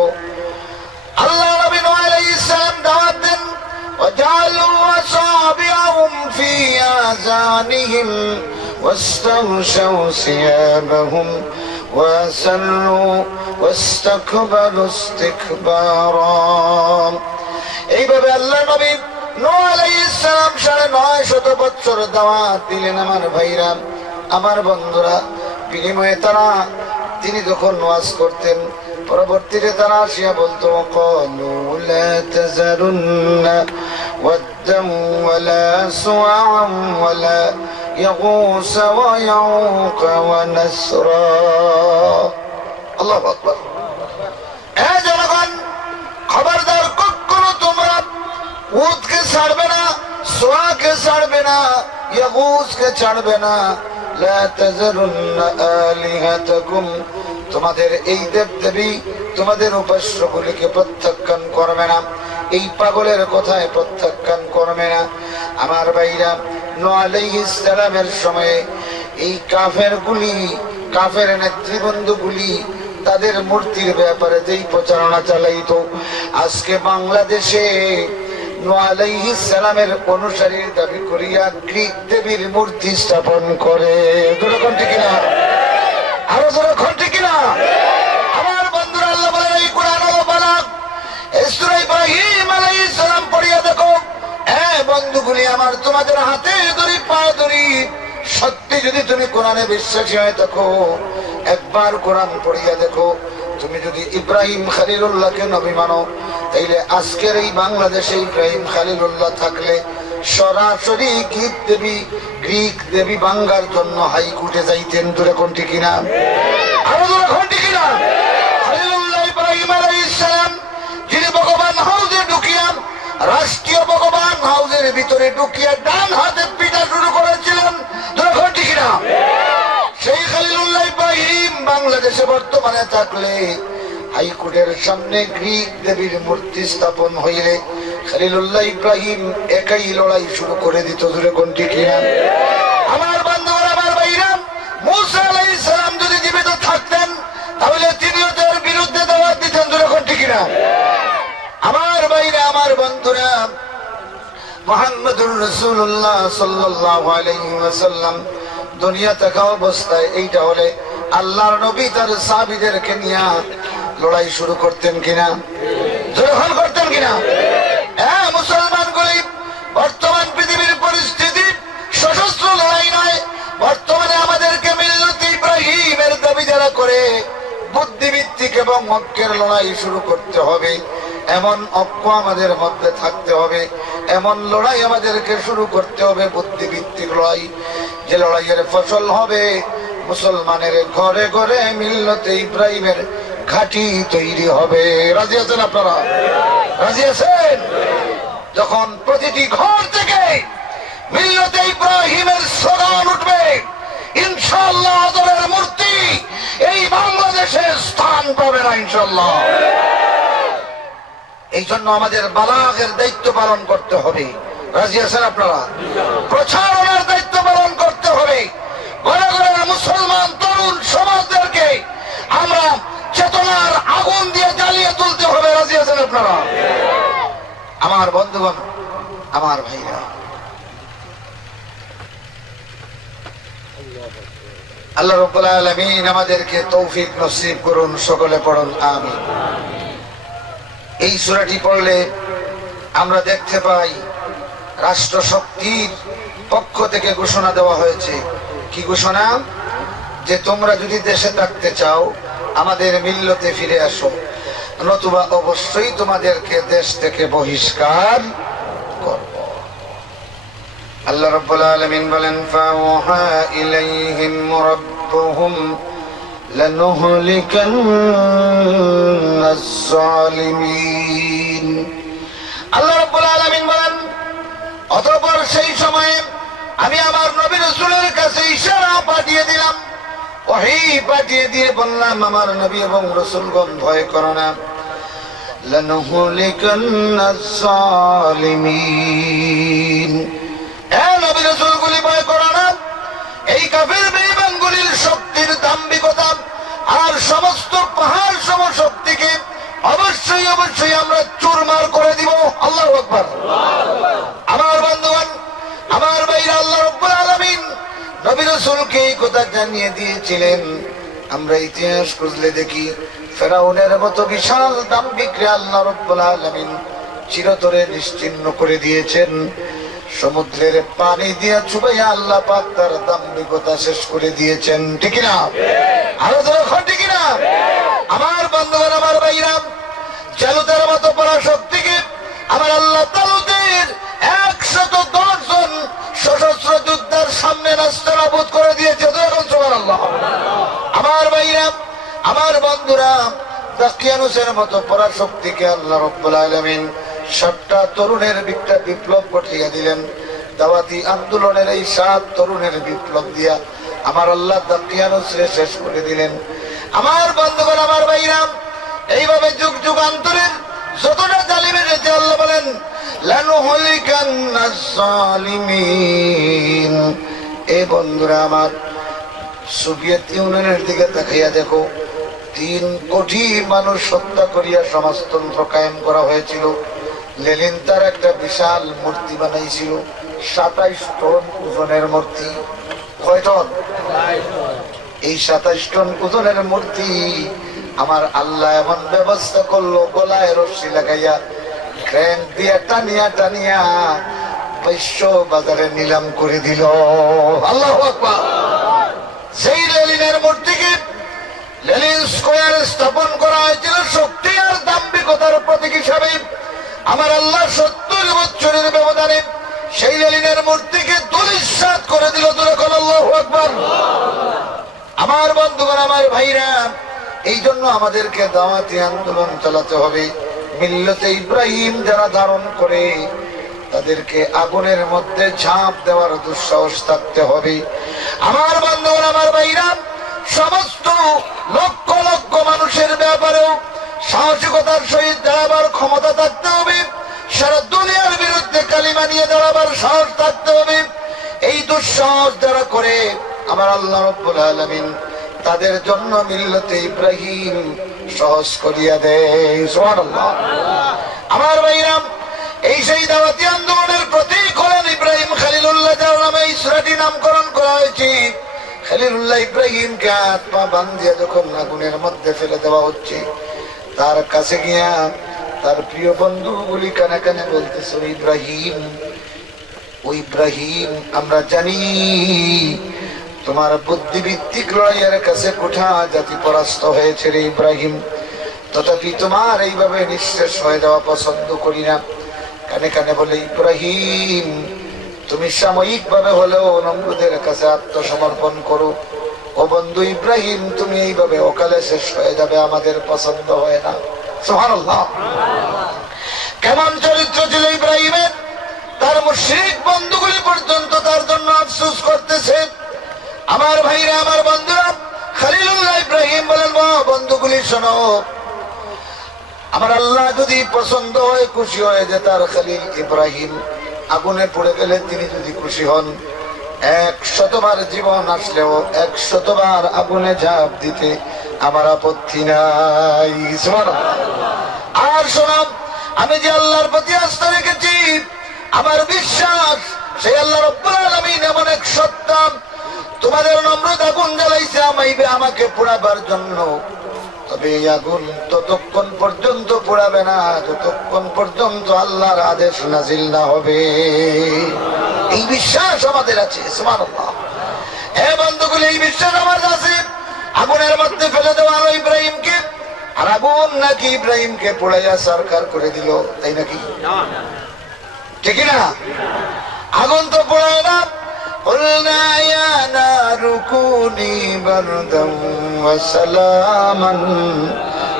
আল্লাহ নবী নূহ আলাইহিস সালাম দাওয়াত দেন, وجعلوا أصابعهم في آذانهم واستغشوا ثيابهم وأسروا واستكبروا استكبارا। এইভাবে আল্লাহ নবী নূহ আলাইহিস সালাম 950 বছর দাওয়াত দিলেন। আমার ভাইরা, আমার বন্ধুরা, বিনিময়ে তিনি যখন ওয়াজ করতেন, পরবর্তীতে তারা আসিয়া বলতো, ক্বালু লা তাযারুন্না ওয়াদ্দাম ওয়ালা সুআম ওয়ালা ইয়াগুস ওয়া ইয়াউক ওয়া নাসরা। আল্লাহু আকবার। এ জনগণ, খবরদার, কখনো তোমরা উদকে ছাড়বে না, সুআকে ছাড়বে না, ইয়াগুসকে ছাড়বে না। লা তাযারুন্না আলিহাতাকুম, তোমাদের এই দেব দেবী, তোমাদের উপাস্যগুলিকে প্রত্যাখ্যান করবে না, এই পাগলের কথায় প্রত্যাখ্যান করবে না। আমার ভাইরা, নূহ আলাইহিস সালামের সময়ে এই কাফেরগুলি, কাফের নেতৃবৃন্দগুলি তাদের মূর্তির ব্যাপারে যেই প্রচারণা চালাইতো, আজকে বাংলাদেশে নূহ আলাইহিস সালামের অনুসারীর দাবি করিয়া গ্রিক দেবীর মূর্তি স্থাপন করে। দুরকম ঠিক না? আরো দুরকম ঠিক না? আমার বন্ধুরা, আল্লাহ বলেন এই কোরআন ও বালাগ, সূরা ইব্রাহিম আলাইহিস সালাম পড়িয়া দেখো। বন্ধুগুলি আমার, তোমাদের হাতে ধরি, পায়ে ধরি, সত্যি যদি তুমি কোরআনে বিশ্বাসী হয়ে থাকো, একবার কোরআন পড়িয়া দেখো, তুমি যদি ইব্রাহিম খলিলুল্লাহকে নবী মানো, তাইলে আজকের এই বাংলাদেশে ইব্রাহিম খলিলুল্লাহ থাকলে সরাসরি গ্রিক দেবী বাঙ্গার জন্য হাইকোর্টে যাইতেন। দূরে কোনটি কিনা? আরো দূরে কোনটি কিনা? খলিলুল্লাহ ইব্রাহিম আলাইহিস সালাম যিনি ভগবান হাউজে ঢুকিয়া, রাষ্ট্রীয় ভগবান হাউজের ভিতরে ঢুকিয়া ডান হাতে পিটা শুরু করেছিলেন। দূরে কোনটি কিনা? সেই খলিলুল্লাহ ইব্রাহিম বাংলাদেশে বর্তমানে থাকলে হাইকোর্টের সামনে গ্রিক দেবীর মূর্তি স্থাপন হইলে খলিলুল্লাহ ইব্রাহিম একাই লড়াই শুরু করে দিত। দূরে কোনটি কিনা? আমার বন্ধুরা, আমার ভাইরা, মূসা আলাইহিস সালাম যদি জীবিত থাকতেন তাহলে তিনিও তার বিরুদ্ধে দাওয়াত দিতেন। দূরে কোনটি কিনা? আমার ভাইরা, আমার বন্ধুরা, মুহাম্মদুর রাসূলুল্লাহ সাল্লাল্লাহু আলাইহি ওয়াসাল্লাম দুনিয়া থাকা অবস্থায় এইটা হলে আল্লাহর নবী তার সাহাবীদেরকে নিয়ে লড়াই শুরু করতেন কিনা? যখন করতেন কিনা? হ্যাঁ, মুসলমানগুলি বর্তমান পৃথিবীর পরিস্থিতি সশস্ত্র লড়াই নয়, বর্তমানে আমাদেরকে মিল্লাতে ইব্রাহিমের দাবি যারা করে বুদ্ধিভিত্তিক এবং ঐক্যের লড়াই শুরু করতে হবে। এমন ঐক্য আমাদের মধ্যে থাকতে হবে, এমন লড়াই আমাদেরকে শুরু করতে হবে, বুদ্ধিভিত্তিক লড়াই, যে লড়াইয়ের ফসল হবে মুসলমানের ঘরে ঘরে মিল্লাতে ইব্রাহিমের ঘাঁটি তৈরি হবে। রাজি আছেন আপনারা? রাজি আছেন? যখন প্রতিটি ঘর থেকে মিল্লাতে ইব্রাহিমের স্লোগান উঠবে, ইনশাআল্লাহ আদরের মূর্তি এই বাংলাদেশে স্থান পাবে না ইনশাআল্লাহ। এই জন্য আমাদের বালাগের দায়িত্ব পালন করতে হবে। রাজি আছেন আপনারা? প্রচারণার দায়িত্ব পালন করতে হবে। ঘরে ঘরে মুসলমান তরুণ সমাজদেরকে আমরা চেতনার আগুন দিয়ে জ্বালিয়ে তুলতে হবে। রাজি আছেন আপনারা? আমার বন্ধুগণ, আমার ভাইরা, আল্লাহ রাব্বুল আলামিন আমাদেরকে তৌফিক নসিব করুন। সকলে পড়ুন আমিন। এই সূরাটি পড়লে আমরা দেখতে পাই রাষ্ট্রশক্তির পক্ষ থেকে ঘোষণা দেওয়া হয়েছে। কি ঘোষণা? যে তোমরা যদি দেশে থাকতে চাও আমাদের মিল্লতে ফিরে আসো, নতুবা অবশ্যই তোমাদেরকে দেশ থেকে বহিষ্কার করব। আল্লাহ রাব্বুল আলামিন বলেন, ফাওহা ইলাইহিম রাব্বুহুম লানুহলিকান্নাস জালিমিন। আল্লাহ রাব্বুল আলামিন বলেন, অতঃপর সেই সময়ে আমি আমার নবী রাসূলের কাছে ইশারা পাঠিয়ে দিলাম, ওহী পাঠিয়ে দিয়ে বললাম, আমার নবী এবং রাসূলগণ ভয় করো না, লানুহলিকান্নাস জালিমিন। নবী রাসূলগুলি ভয় করো না, এই কাফের বেঈমানগুলির শক্তির দাম্ভিকতা আর সমস্ত পাহাড় সম শক্তিকে অবশ্যই অবশ্যই আমরা চুরমার করে দিব। আল্লাহু আকবার। আমার বন্ধুগণ, আমার ভাইরা, আল্লাহ রাব্বুল আলামিন নবী রাসূলকে এই কথা জানিয়ে দিয়েছিলেন। আমরা ইতিহাস খুঁজলে দেখি ফেরাউনের মতো বিশাল দাম্ভিককে আল্লাহ রাব্বুল আলামিন চিরতরে নিশ্চিহ্ন করে দিয়েছেন। সমুদ্রের পানি দিয়ে চুবাইয়া আল্লাহ পাক তার দাম্ভিকতা শেষ করে দিয়েছেন। ঠিক না? আরো যখন ঠিক না? আমার বন্ধুগণ, আমার ভাইরা, জালুতের মতো পরাশক্তিকে আমার আল্লাহ তালুতের 110 জন সশস্ত্র যোদ্ধার সামনে নাস্তানাবুদ করে দিয়েছে। সুবহানাল্লাহ। আমার ভাইরা, আমার বন্ধুরা, দাকিয়ানুসের মতো পরাশক্তিকে আল্লাহ রাব্বুল আলামিন 7টা তরুণের বিপ্লব ঘটিয়ে দিলেন। দাওয়াতি আন্দোলনের এই 7 তরুণের বিপ্লব দিয়া আমার আল্লাহ দাকিয়ানুসরে শেষ করে দিলেন। আমার বন্ধুগণ, আমার ভাইরা, এইভাবে যুগ যুগান্তরের যতটা জালিম এসেছে আল্লাহ বলেন, লানুহলিকান্নাস জালিমিন। এ বন্ধুরা আমার, সোভিয়েত ইউনিয়নের দিকে তাকাইয়া দেখো, 3 কোটি মানুষ হত্যা করিয়া সমাজতন্ত্র কায়েম করা হয়েছিল। লেনিন তার একটা বিশাল মূর্তি বানাইছিল, 27 টন ওজনের মূর্তি। কয় টন? এই 27 টন ওজনের মূর্তি আমার আল্লাহ এমন ব্যবস্থা করলো, গলায় রশ্মি লাগাইয়া ক্রেন দিয়া টানিয়া টানিয়া বিশ্ব বাজারে নিলাম করে দিল। আল্লাহু আকবার। সেই লেনিনের মূর্তিকে লেনিন স্কোয়ার স্থাপন করা হয়েছিল শক্তি আর দাম্ভিকতার প্রতীক হিসাবে। আমার আল্লাহ 70 বছরের ব্যবধানে সেই লেনিনের মূর্তিকে ধূলিসাৎ করে দিল। আল্লাহু আকবার। আমার বন্ধুগণ, আমার ভাইরা, এই জন্য আমাদেরকে দাওয়াতি আন্দোলন চালাতে হবে। মিল্লতে ইব্রাহিম যারা ধারণ করে তাদেরকে আগুনের মধ্যে ঝাঁপ দেওয়ার দুঃসাহস থাকতে হবে। আমার বন্ধুগণ, আমার ভাইরা, সমস্ত লক্ষ লক্ষ মানুষের ব্যাপারেও সাহসিকতার সহিত দাঁড়াবার ক্ষমতা থাকতে হবে। সারা দুনিয়ার বিরুদ্ধে কালিমা নিয়ে দাঁড়াবার সাহস থাকতে হবে। এই দুঃসাহস যারা করে আমার আল্লাহ রাব্বুল আলামিন তাদের জন্য মিল্লতে ইব্রাহিম সহজ করিয়া দেয়। সুবহানাল্লাহ। আমার ভাইরা, এই সেই দাওয়াতি আন্দোলনের প্রতীক হলেন ইব্রাহিম খলিলুল্লাহ, যার নামে এই সূরাটি নামকরণ করা হয়েছে। খলিলুল্লাহ ইব্রাহিমকে হাত পা বাঁধিয়ে যখন আগুনের মধ্যে ফেলে দেওয়া হচ্ছে, তার কাছে গিয়া তার প্রিয় বন্ধুগুলি কানে কানে বলতেছে, ইব্রাহিম, ও ইব্রাহিম, আমরা জানি তোমার বুদ্ধিভিত্তিক লড়াইয়ের কাছে কোঠা জাতি পরাস্ত হয়েছে রে ইব্রাহিম, তথাপি তোমার এইভাবে নিঃশেষ হয়ে যাওয়া পছন্দ করি না। কানে কানে বলে, ইব্রাহিম, তুমি সাময়িক ভাবে হলেও নমরুদের কাছে আত্মসমর্পণ করো। ও বন্ধু ইব্রাহিম, তুমি এইভাবে অকালে শেষ হয়ে যাবে, আমাদের পছন্দ হয় না। সুবহানাল্লাহ। কেমন চরিত্র ছিল ইব্রাহিমের! তার মুশরিক বন্ধুগুলি পর্যন্ত তার জন্য আফসোস করতেছে। আমার ভাইরা, আমার বন্ধুরা, খলিলুল্লাহ ইব্রাহিম বলেন, বন্ধুগুলি শোনো, আমার আল্লাহ যদি পছন্দ হয়, খুশি হয় যে তার খলিল ইব্রাহিম আগুনে পড়ে গেলে তিনি যদি খুশি হন, 100 বার জীবন আসলেও 100 বার আগুনে ঝাঁপ দিতে আমার আপত্তি নাই। আর শোনাম, আমি যে আল্লাহর প্রতি আস্থা রেখেছি, আমার বিশ্বাস সেই আল্লাহ রাব্বুল আলামিন এমন এক সত্তা, তোমাদের নমরুদ আগুন জ্বালাইছে আমাকে পোড়াবার জন্য, তবে এই আগুন ততক্ষণ পর্যন্ত পোড়াবে না যতক্ষণ পর্যন্ত আল্লাহর আদেশ নাজিল না হবে। এই বিশ্বাস আমাদের আছে। সুবহানাল্লাহ। হে বন্ধুগুলি, এই বিশ্বাস আমার আছে। আগুনের মধ্যে ফেলে দেওয়া হলো ইব্রাহিমকে, আর আগুন নাকি ইব্রাহিমকে পোড়াইয়া সরকার করে দিল, তাই নাকি? ঠিক না? আগুন তো পোড়ায় না। قلنا يا نار كوني بردا وسلاما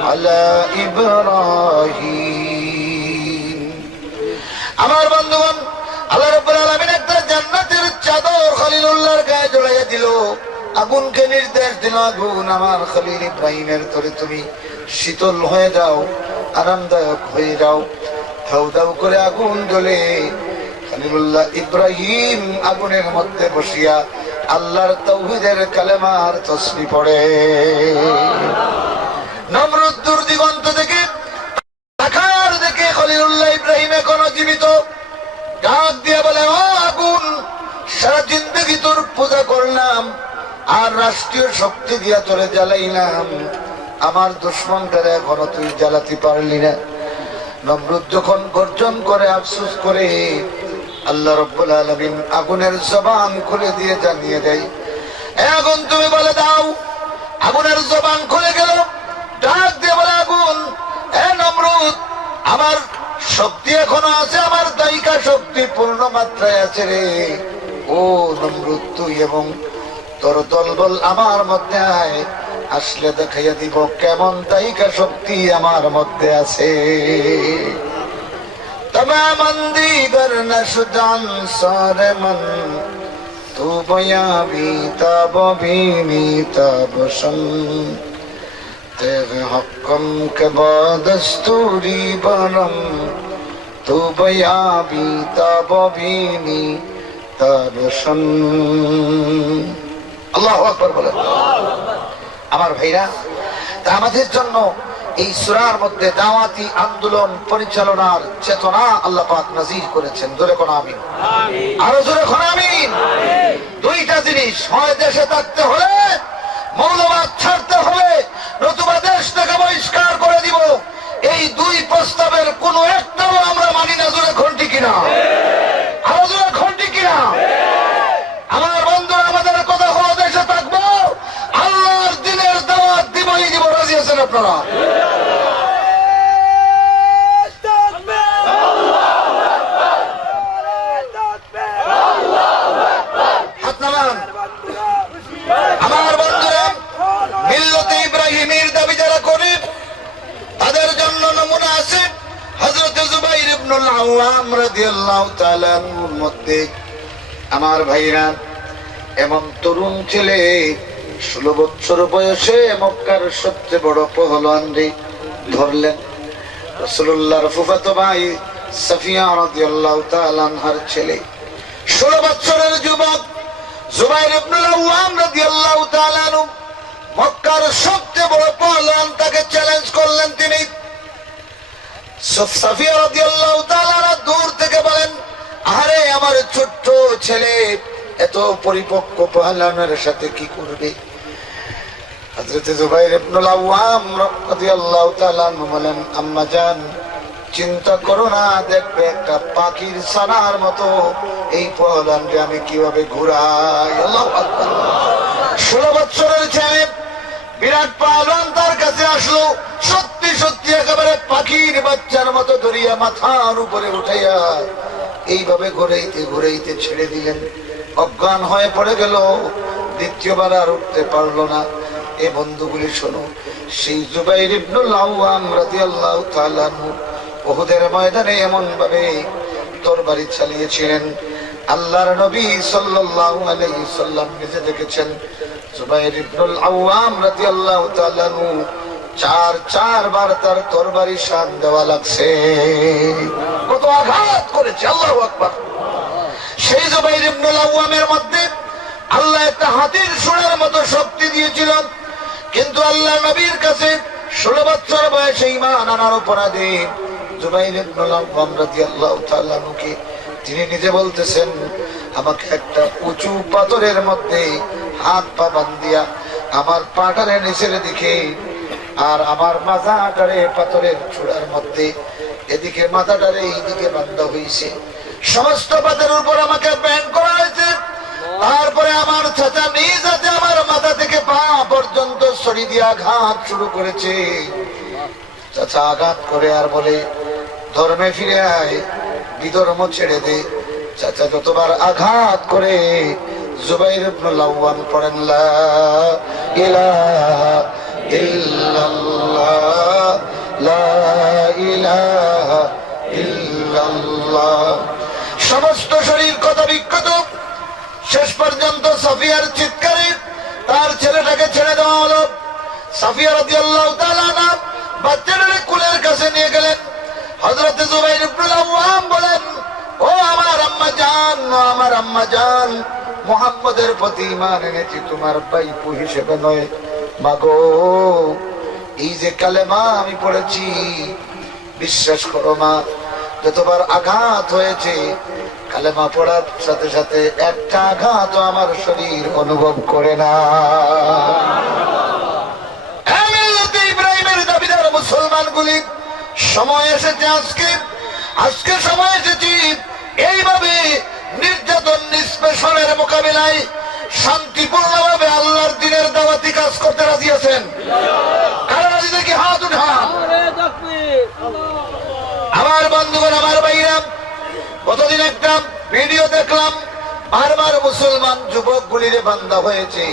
على إبراهيم। আমার বন্ধুগণ, আল্লাহ রাব্বুল আলামিন একটা জান্নাতের চাদর খলিলুল্লাহর গায়ে জড়াইয়া দিল। আগুনকে নির্দেশ দিল, আগুন আমার খলিল ইব্রাহিমের তরে তুমি শীতল হয়ে যাও, আরামদায়ক হয়ে যাও। দাউ দাউ করে আগুন জ্বলে খলিলুল্লাহ ইব্রাহিম আগুনের মধ্যে বসিয়া আল্লাহর তাওহীদের কালেমার তাসবিহ পড়ে। নমরুদ দূর দিগন্ত থেকে আকার দেখে খলিলুল্লাহ ইব্রাহিম এখনো জীবিত, ডাক দিয়ে বলে, ও আগুন, সারা জিন্দেগি তোর পূজা করলাম আর রাষ্ট্রীয় শক্তি দিয়া তোরে জ্বালাইলাম, আমার দুশ্মনদের এখনো তুই জ্বালাতে পারলি না। নমরুদ যখন গর্জন করে, আফসোস করে, আল্লাহ রাব্বুল আলামিন আগুনের জবান খুলে দিয়ে জানিয়ে দেয়, এ আগুন তুমি বলে দাও। আগুনের জবান খুলে গেল, ডাক দিয়ে বলে, আগুন, এ নমরুদ, আমার শক্তি এখনো আছে, আমার দায়িকা শক্তি পূর্ণ মাত্রায় আছে রে। ও নমরুদ, তুই এবং তোর দলবল আমার মধ্যে আয়, আসলে দেখাইয়া দিব কেমন দায়িকা শক্তি আমার মধ্যে আছে। तमामन दीगर नशदान सारे मन तू बया भी ताब बीनी ताबशन तेरे हक्कम के बादस्तूरी बनम तू बया भी ताब बीनी ताबशन। আল্লাহু আকবার বলেন। আমার ভাইরা, তা আমাদের জন্য এই সূরার মধ্যে দাওয়াতি আন্দোলন পরিচালনার চেতনা আল্লাহ পাক নাযিল করেছেন। জোরে কোন আমিন। আরো জোরে কোন আমিন। দুইটা জিনিস, হয় দেশে থাকতে হলে মৌলবাদ ছাড়তে হবে, নতুবা দেশ থেকে বহিষ্কার করে দিব। এই দুই প্রস্তাবের কোন একটাও আমরা মানি না। জোরে ঘন্টি কিনা? আরো জোরে ঘন্টি কিনা? আমার বন্ধুরা, আমাদের কথা হলো দেশে থাকবো, আল্লাহর দিনের দাওয়াত দিব, রাদিয়াল্লাহু তাআলা আনহুর মধ্যে আমার ভাইরা এমন তরুণ ছেলে 16 বছর বয়সে মক্কার সবচেয়ে বড় পহলওয়ানরে ধরলেন। রাসূলুল্লাহর ফুফাতো ভাই সাফিয়া রাদিয়াল্লাহু তাআলা আনহার ছেলে 16 বছরের যুবক জুবাইর ইবনুল আওয়াম রাদিয়াল্লাহু তাআলা আনহু মক্কার সবচেয়ে বড় পহলওয়ান, তাকে চ্যালেঞ্জ করলেন তিনি। সাফিয়া রাদিয়াল্লাহু তাআলা দূর থেকে বলেন, আরে আমার ছোট্ট ছেলে এত পরিপক্ক পহলওয়ানের সাথে কি করবে? হযরত জুবাইর ইবনুল আওয়াম রাদিয়াল্লাহু তাআলা বলেন, আম্মা জান চিন্তা করো না, দেখবে একটা পাখির ছানার মতো এই পহলওয়ানকে আমি কিভাবে ঘুরাই। আল্লাহু আকবার। 16 বছরের ছেলে বিরাট পহলওয়ান তার কাছে আসলো, সত্যি সত্যি একেবারে পাখির বাচ্চার মতো ধরিয়া মাথার উপরে উঠাইয়া এইভাবে ঘুরাইতে ঘুরাইতে ছেড়ে দিলেন। অজ্ঞান হয়ে পড়ে গেল, দ্বিতীয়বার আর উঠতে পারলো না। এ বন্ধুগুলি শোনো, সেই জুবাইর ইবনুল আওয়াম রাদিয়াল্লাহু তাআলা উহুদের ময়দানে এমন ভাবে তরবারি চালিয়েছিলেন, আল্লাহর নবী সাল্লাল্লাহু আলাইহি সাল্লাম নিজে দেখেছেন। জুবাইর ইবনুল আওয়াম রাদিয়াল্লাহু তাআলা চারবার তার তরবারি শান দেওয়া লাগছে, কত আঘাত করেছে। আল্লাহু আকবার। সেই জুবাইর ইবনুল আওয়ামের মধ্যে আল্লাহ একটা হাতির সুরের মতো শক্তি দিয়েছিলেন, কিন্তু আল্লাহ নবীর কাছে 16 বছর বয়সে ঈমান আনার অপরাধে জুবাইর ইবনুল আওয়াম রাদিয়াল্লাহু তাআলা আনহুকে তিনি নিজে বলতেছেন, আমাকে একটা উঁচু পাথরের মধ্যে হাত পা বান্ধিয়া আমার পাটারে নিচের দিকে আর আমার মাথাটারে পাথরের চূড়ার মধ্যে, এদিকে মাথাটারে এইদিকে বান্ধা হয়েছে, সমস্ত পাথরের উপর আমাকে ব্যান্ড করা হয়েছে। তারপরে আমার চাচা নিজ হাতে আমার মাথা থেকে পা পর্যন্ত ছড়ি দিয়ে আঘাত শুরু করেছে। চাচা আঘাত করে আর বলে, ধর্মে ফিরে আয়, বিধর্ম ছেড়ে দে। চাচা যতবার আঘাত করে জুবাইর ইবনুল আওয়াম পড়েন, লা ইলাহা ইল্লাল্লাহ, লা ইলাহা ইল্লাল্লাহ। সমস্ত শরীর কত বিক্ষত। শেষ পর্যন্ত সাফিয়ার চিৎকারে তার ছেলেটাকে ছেড়ে দেওয়া হলো। সাফিয়া রাদিয়াল্লাহু তাআলা আনহা বাচ্চাটাকে কুলের কাছে নিয়ে গেলেন। হযরত জুবাইর ইবনুল আওয়াম বলেন, ও আমার আম্মা জান, ও আমার আম্মা জান, মুহাম্মদের প্রতি ঈমান এনেছি তোমার ভাইপো হিসেবে নয়। মাগো, এই যে কালেমা আমি পড়েছি, বিশ্বাস করো মা, যতবার আঘাত হয়েছে কালেমা পড়ার সাথে সাথে একটা আঘাত আমার শরীর অনুভব করে না। ইব্রাহিমের দাবিদার মুসলমানগুলি সময় এসেছে, আজকে সময় এসেছি এইভাবে নির্যাতন নিষ্পেষণের মোকাবিলায় শান্তিপূর্ণভাবে আল্লাহর দ্বীনের দাওয়াতি কাজ করতে রাজি আছেন? কারা রাজি দেখি হাত উঠান। আমার বন্ধুগণ, আমার ভাইরা, কতদিন একটা ভিডিও দেখলাম, বারবার মুসলমান যুবক গুলিরে বান্ধা হয়েছে,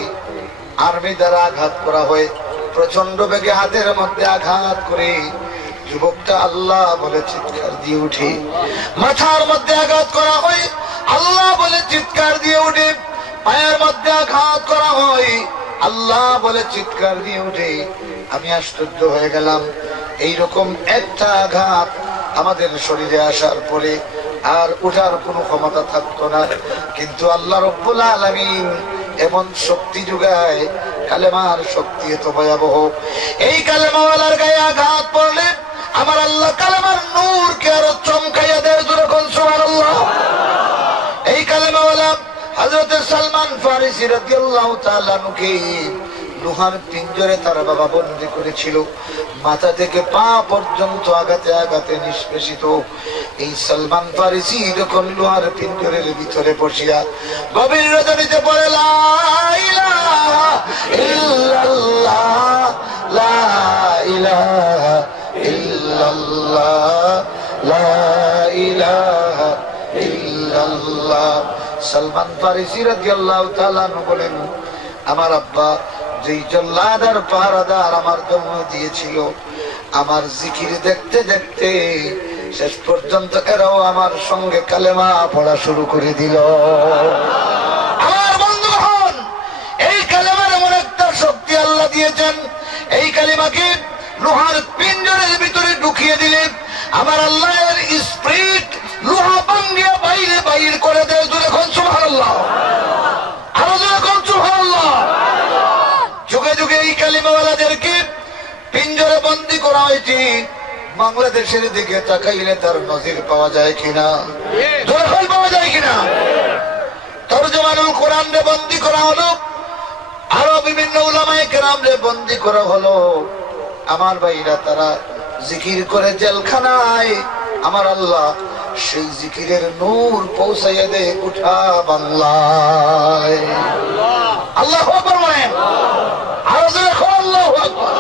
আর্মি দ্বারা আঘাত করা হয়, প্রচন্ড বেগে হাতের মধ্যে আঘাত করে যুবকটা আল্লাহ বলে চিৎকার দিয়ে উঠে, মাথার মধ্যে আঘাত করা হয়, আল্লাহ বলে চিৎকার দিয়ে উঠে, পায়ের মধ্যে আঘাত করা হয়, আল্লাহ বলে চিৎকার দিয়ে উঠে। আমি আশ্চর্য হয়ে গেলাম, এইরকম একটা আঘাত আমাদের শরীরে আসার পরে আর উঠার কোনো ক্ষমতা থাকতো না, কিন্তু আল্লাহ রব্বুল আলামিন এমন শক্তি যোগায়, কালেমার শক্তি এত ভয়াবহ। এই কালেমাওয়ালার গায়ে আঘাত পড়লে আমার আল্লাহ কালেমার নূরকে আরো চমকাইয়া দেয়। যখন সুবহানাল্লাহ। এই কালেমাওয়ালা হযরত সালমান ফারিসি রাদিয়াল্লাহু তাআলা আনহুকে লোহার পিঞ্জরে তার বাবা বন্দী করেছিল, মাথা থেকে পা পর্যন্ত আঘাতে আঘাতে নিষ্পেষিত। এই সালমান ফারিসি যখন লোহার পিঞ্জরের ভিতরে বসিয়া গভীর রজনীতে পড়ে, লা ইলাহা ইল্লাল্লাহ, লা ইলাহা ইল্লাল্লাহ, লা ইলাহা ইল্লাল্লাহ। সালমান ফারিসি রাদিয়াল্লাহু তাআলা আনহু বলেন, আমার আব্বা যেই জল্লাদ আর পাহারাদার আমার জন্য দিয়েছিল, আমার জিকির দেখতে দেখতে শেষ পর্যন্ত এরাও আমার সঙ্গে কালেমা পড়া শুরু করে দিল। আমার বন্ধুগণ, এই কালেমার এমন একটা শক্তি আল্লাহ দিয়েছেন, এই কালেমাকে লোহার পিঞ্জরের ভিতরে ঢুকিয়ে দিলে আমার আল্লাহর স্পিরিট লোহা ভাঙিয়ে বাইরে বাইর করে দেয়। জোরে কোন সুবহানাল্লাহ, আরো জোরে কোন সুবহানাল্লাহ। যুগে যুগে এই কালিমাওয়ালাদেরকে পিঞ্জরে বন্দী করা হয়েছে। বাংলাদেশের দিকে তাকাইলে তার নজির পাওয়া যায় কিনা, জোরে পাওয়া যায় কিনা? তরজমানুল কোরআনে বন্দী করা হলো, আরো বিভিন্ন উলামায়ে কেরামরে বন্দী করা হলো। আমার ভাইরা তারা জিকির করে জেলখানায়, আমার আল্লাহ সেই জিকিরের নূর পৌঁছাইয়া দেয় গোটা বাংলায়। আল্লাহু আকবার বলেন, আরো জোরে আল্লাহু আকবার।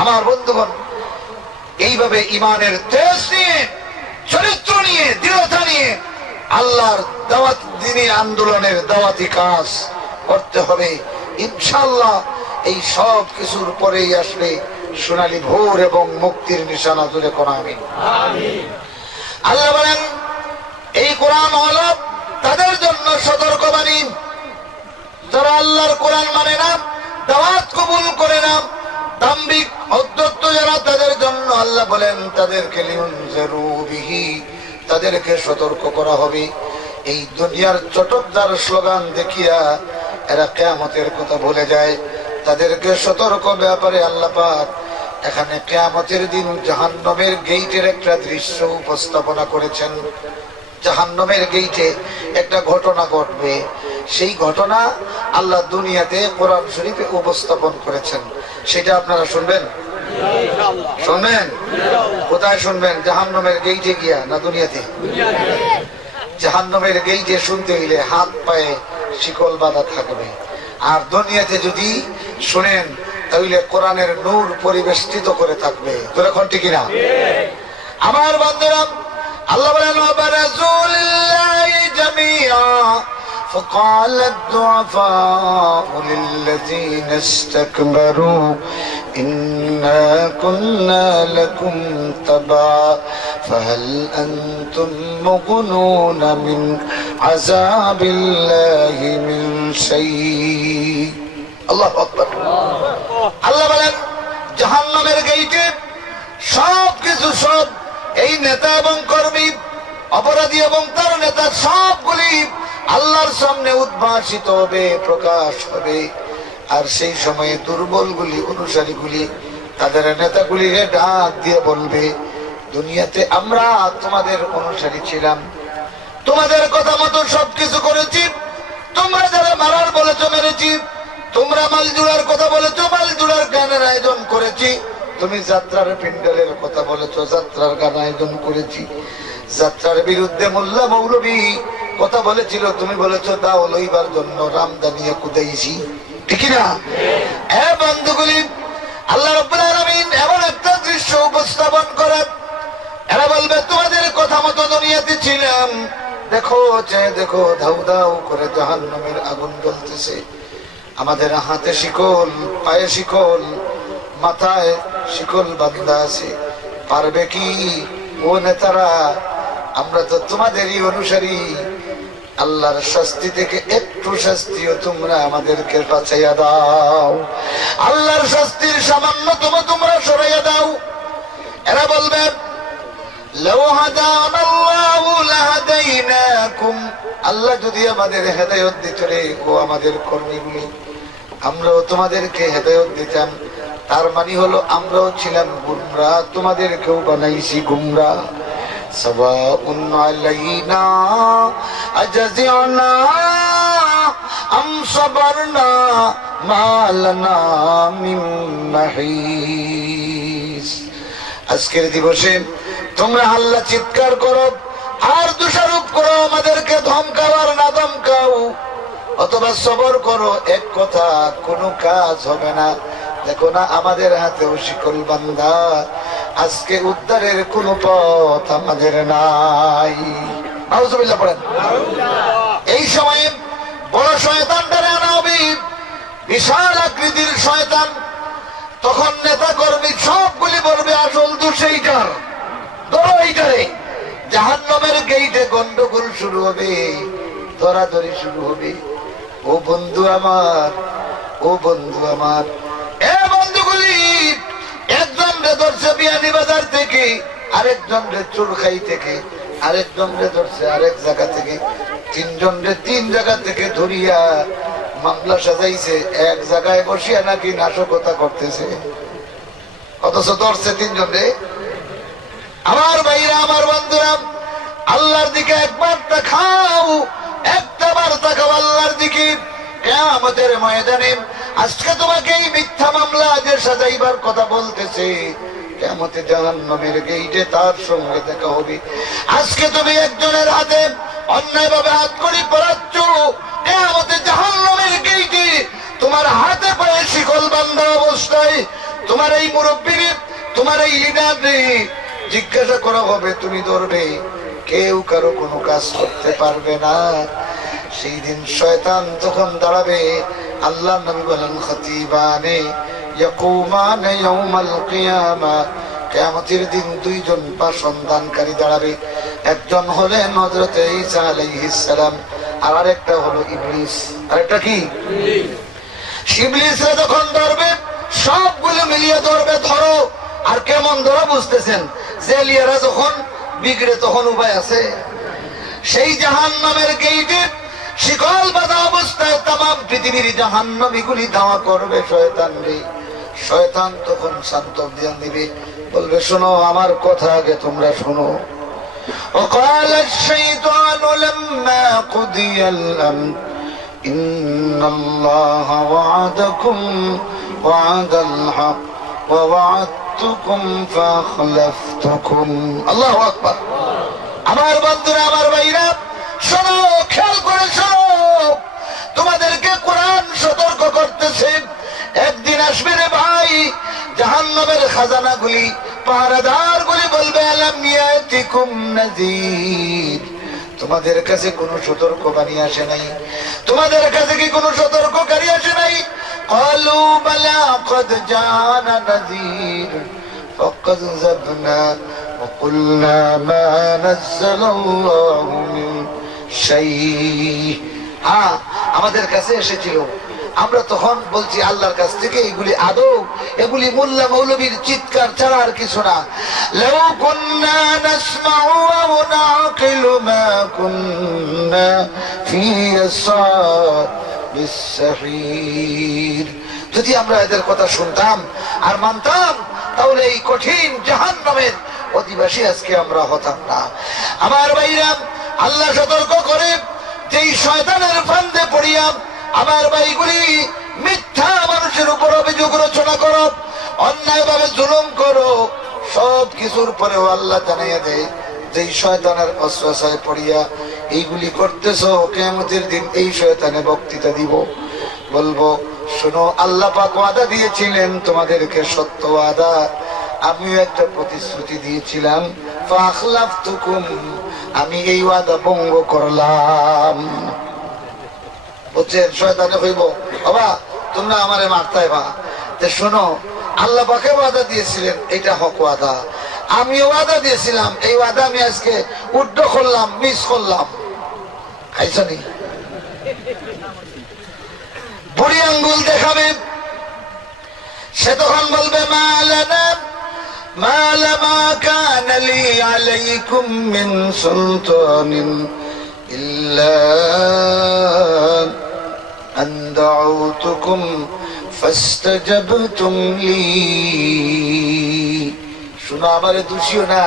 আমার বন্ধুগণ, এইভাবে ইমানের তেজ নিয়ে, চরিত্র নিয়ে, দৃঢ়তা নিয়ে আল্লাহর দাওয়াত দিনী আন্দোলনের দাওয়াতি কাজ করতে হবে। ইনশাআল্লাহ এই সব কিছুর পরেই আসবে সোনালী ভোর এবং মুক্তির নিশানা। জুড়ে কোন আমিন। আল্লাহ বলেন, এই কোরআন হলো তাদের জন্য সতর্কবাণী যারা আল্লাহর কোরআন মানে না, দাওয়াত কবুল করে না, দাম্ভিক অধ্যত্ত যারা, তাদের জন্য আল্লাহ বলেন তাদেরকে লিউনজিরু বিহি, তাদেরকে সতর্ক করা হবে। এই দুনিয়ার চটকদার স্লোগান দেখিয়া এরা কিয়ামতের কথা ভুলে যায়। তাদেরকে সতর্ক ব্যাপারে আল্লাহ পাক এখানে কিয়ামতের দিন জাহান্নামের গেইটের একটা দৃশ্য উপস্থাপনা করেছেন। জাহান্নামের গেইটে একটা ঘটনা ঘটবে, সেই ঘটনা আল্লাহ দুনিয়াতে কোরআন শরীফে উপস্থাপন করেছেন। সেটা আপনারা শুনবেন? শুনবেন? কোথায় শুনবেন? জাহান্নামের গেইটে গিয়া না দুনিয়াতে? জাহান্নামের গেইটে শুনতে হইলে হাত পায়ে শিকল বাঁধা থাকবে, আর দুনিয়াতে যদি শুনেন তাহলে কোরআনের নূর পরিবেষ্টিত করে থাকবে। তোরা কোন ঠিক কিনা? আমার বন্ধুরা, আল্লাহ বলেন ওয়াবারাজুলিল্লাহি জামিআ فقال الضعفاء للذين استكبروا إنا كنا لكم تبعا فهل أنتم مغنون من عذاب الله من شيء। الله أكبر। আল্লাহ বলেন জাহান্নামের গেইটে সব কিছু, সব এই নেতা এবং কর্মী, অপরাধী এবং তার নেতা সবগুলি আল্লাহর সামনে উদ্ভাসিত হবে, প্রকাশ হবে। আর সেই সময়ে দুর্বলগুলি, অনুসারীগুলি তাদের নেতাগুলিকে ডাক দিয়ে বলবে, দুনিয়াতে আমরা তোমাদের অনুসারী ছিলাম, তোমাদের কথা মতো সবকিছু করেছি, তোমরা যারা মারার বলেছো মেরেছি, তোমরা মাল জুড়ার কথা বলেছো মাল জুড়ার গানের আয়োজন করেছি, তুমি যাত্রার পিন্ডালের কথা বলেছো যাত্রার গান আয়োজন করেছি, যাত্রার বিরুদ্ধে মোল্লা মৌলবী কথা বলেছিল, তুমি বলেছো দাও লইবার জন্য রামদানিয়া কুদাইছি, ঠিক না? হ্যাঁ বন্ধুগুলি, আল্লাহ রাব্বুল আলামিন এমন একটা দৃশ্য উপস্থাপন করেন, এরা বলবে তোমাদের কথা মতো দুনিয়াতে ছিলাম, দেখো চেয়ে দেখো ধাউ ধাউ করে জাহান্নামের আগুন জ্বলতেছে, আমাদের হাতে শিকল, পায়ে শিকল, মাথায় শিকল বাঁধা আছে, পারবে কি ও নেতারা? আমরা তো তোমাদেরই অনুসারী, আল্লাহর শাস্তি থেকে একটু শাস্তিও তোমরা আমাদেরকে বাঁচাইয়া দাও, আল্লাহর শাস্তির সামান্যতম তোমরা সরাইয়া দাও। এরা বলবে লাউ হাদানাল্লাহু লাহাদাইনাকুম, আল্লাহ যদি আমাদের হেদায়েত দিত রে, ও আমাদের কর্মীগুলি, আমরাও তোমাদেরকে হেদায়েত দিতাম। তার মানে হলো আমরাও ছিলাম গুমরা, তোমাদেরকেও বানাইছি গুমরা। সাওয়াউন আলাইনা আজাজিনা আম সাবারনা মা লানা মিন মাহিস। আজকের দিবসে তোমরা আল্লাহ চিৎকার করো আর দোষারোপ করো, আমাদেরকে ধমকাও আর না ধমকাও, অথবা সবর করো, এক কথা কোনো কাজ হবে না। দেখো না আমাদের হাতেও শিকল বান্ধা, আজকে উদ্ধারের কোনো পথ আমাদের নাই। নাউজুবিল্লাহ পড়েন। এই সময়ে বড় শয়তান ধরে আনা হবে, বিশাল আকৃতির শয়তান। তখন নেতা কর্মী সবগুলি বলবে আসল দোষ এইটার, ধরো এইটারে। জাহান্নামের গেইটে গন্ডগোল শুরু হবে, ধরাধরি শুরু হবে। ও বন্ধু আমার, ও বন্ধু আমার, এ বন্ধুগুলি, একজন রে ধরছে বিয়ানী বাজার থেকে, আরেকজন রে চুরখাই থেকে, আরেকজন রে ধরছে আরেক জায়গা থেকে, তিনজন রে তিন জায়গা থেকে ধরিয়া মামলা সাজাইছে। এক জায়গায় বসিয়া নাকি নাশকতা করতেছে, অথচ ধরছে তিনজন রে। আমার ভাইরা, আমার বন্ধুরা, আল্লাহর দিকে একবার তাকাও, একটাবার তাকাও আল্লাহর দিকে। কিয়ামতের ময়দানে আজকে তোমাকে এই মিথ্যা মামলা যে সাজাইবার কথা বলতেছে, কিয়ামতে জাহান্নামের গেইটে তার সঙ্গে দেখা হবে। আজকে তুমি একজনের হাতে অন্যায় ভাবে হাত করি পড়াচ্ছ, কিয়ামতে জাহান্নামের গেইটে তোমার হাতে পায়ে শিকল বাঁধা অবস্থায় তোমার এই মুরব্বীকে, তোমার এই লিডারকে জিজ্ঞাসা করা হবে, তুমি ধরবে। কেউ কারো কোনো কাজ করতে পারবে না। সেই দিন শয়তান তখন দাঁড়াবে। আল্লাহ নবী বলেন, খতিবানে ইয়াকুমানে ইয়াউমাল কিয়ামা, কিয়ামতের দিন দুইজন ভাষণদানকারী দাঁড়াবে। একজন হলেন হযরত ঈসা আলাইহিস সালাম, আর আরেকটা হলো ইবলিস। আরেকটা কি? ইবলিসরা যখন ধরবে, সবগুলো মিলিয়ে ধরবে। ধরো, আর কেমন ধরো বুঝতেছেন? জেলিয়ারা যখন বিগড়ে তখন উপায় আছে। সেই জাহান্নামের গেইটে শিকল বাঁধা অবস্থায় তামাম পৃথিবীর জাহান্নামীগুলি ধাওয়া করবে শয়তান রে। শয়তান তখন সান্ত্বনা দিবে, বলবে, শোনো আমার কথা আগে তোমরা শোনো। وقال الشيطان لما قضي الأمر إن الله وعدكم وعد الحق ووعدتكم فأخلفتكم। الله أكبر। আমার বন্ধুরা, আমার ভাইরা, শোনো, খেয়াল করে শোনো। তোমাদেরকে কোরআন সতর্ক করতেছে, একদিন আসবে রে ভাই, জাহান্নামের খাজানাগুলি, পাহারাদারগুলি বলবে, আলাম ইয়াতিকুম নাযীর, তোমাদের কাছে কোনো সতর্কবাণী আসে নাই? তোমাদের কাছে কি কোনো সতর্ককারী আসে নাই? ক্বালু বালা ক্বাদ জানা নাযীর ফাকাযযাবনা ওয়া কুলনা মা নাযালাল্লাহু মিন শাইء। হ্যাঁ, আমাদের কাছে এসেছিল, আমরা তখন বলছি আল্লাহর কাছ থেকে এগুলি আদৌ, এগুলি মোল্লা মৌলবীর চিৎকার ছাড়া আর কিছু না। লাউ কুন্না নাসমাউ ওয়া নাআকিলু মা কুন্না ফি আসহাবিস সাঈর। যদি আমরা এদের কথা শুনতাম আর মানতাম, তাহলে এই কঠিন জাহান্নামের অধিবাসী আজকে আমরা হতাম না। আমার ভাইরা, আল্লাহ সতর্ক করে, যেই শয়তানের ফান্দে পড়িয়া আমার ভাইগুলি মিথ্যা মানুষের উপর অভিযোগ রচনা করো, অন্যায় ভাবে জুলুম করো, সব কিছুর পরেও আল্লাহ জানাইয়া দেয়, যেই শয়তানের অশ্বাসায় পড়িয়া এইগুলি করতেছো, কিয়ামতের দিন এই শয়তানে বক্তৃতা দিব, বলবো, শোনো, আল্লাহ পাক ওয়াদা দিয়েছিলেন তোমাদেরকে, সত্য ওয়াদা। আমিও একটা প্রতিশ্রুতি দিয়েছিলাম, ফাখলাফতুকুম, আমি এই ওয়াদা ভঙ্গ করলাম। বুঝছেন? শয়তানে কইব, বাবা তোমরা আমারে মারতাই বা, শোনো, আল্লাহ পাকে ওয়াদা দিয়েছিলেন, এটা হক ওয়াদা, আমিও ওয়াদা দিয়েছিলাম, এই ওয়াদা আমি আজকে উড্ড করলাম, মিস করলাম। খাইছনি? বুড়ি আঙ্গুল দেখাবে, সে তখন বলবে, মালানা মালামা কানা লি আলাইকুম মিন সুলতানিন ইল্লা আন দাউতুকুম ফাস্তাজাবতুম লি। শুনো, আমারে দোষিও না,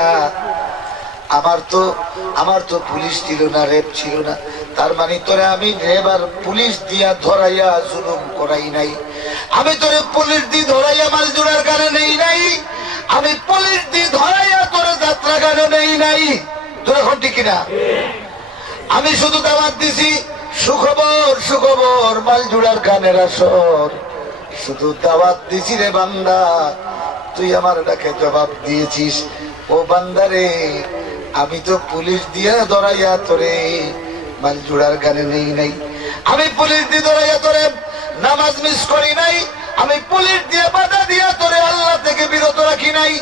আমার তো পুলিশ ছিল না, রেপ ছিল না, তার মানে তোরে আমি রেপ আর পুলিশ দিয়া ধরাইয়া জুলুম করাই নাই, আমি তোরে পুলিশ দিয়ে ধরাইয়া মাল জোড়ার কারণে নেই নাই, আমি পুলিশ দিয়ে ধরাইয়া তোরে যাত্রা কারণে নেই নাই। তোর এখন ঠিক কিনা? আমি শুধু দাওয়াত দিছি, সুখবর সুখবর, মাল জোড়ার কানের আসর, শুধু দাওয়াত দিছি রে বান্দা, তুই আমার ডাকে জবাব দিয়েছিস। ও বান্দারে, আমি তো পুলিশ দিয়া ধরাইয়া তোরে মাল জোড়ার গানে নেই নাই, আমি পুলিশ দিয়ে ধরাইয়া তোরে নামাজ মিস করি নাই, আমি পুলিশ দিয়ে বাধা দিয়া তোরে আল্লাহ থেকে বিরত রাখি নাই,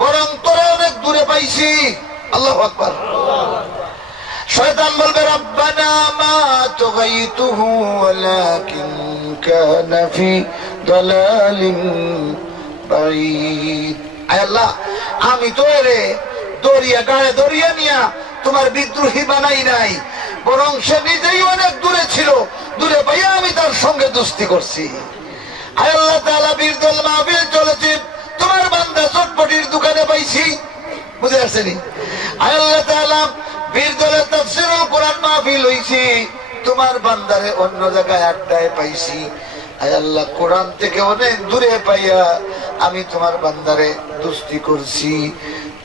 বরং তোরা অনেক দূরে পাইছি। আল্লাহু আকবার। শয়তান বলবে রব্বানা মা তুগাইতুহু ওয়ালাকিন কানা ফি দালালিন বাঈদ। আয় আল্লাহ, আমি তো এরে দরিয়া গায়ে দরিয়া নিয়া তোমার বিদ্রোহী বানাই নাই, বরং সে নিজেই অনেক দূরে ছিল, দূরে পাইয়া আমি তার সঙ্গে দোস্তি করছি। আয় আল্লাহ তাআলা, বীরদল মাহফিল চলেছে, তোমার বান্দা চটপটির দোকানে পাইছি, বুঝে আসেনি? আয় আল্লাহ তাআলা, বীরদলের তাফসীরুল কোরআন মাহফিল হইছে, তোমার বান্দারে অন্য জায়গায় আড্ডায় পাইছি। আয় আল্লাহ, কোরআন থেকে অনেক দূরে পাইয়া আমি তোমার বান্দারে দোস্তি করছি।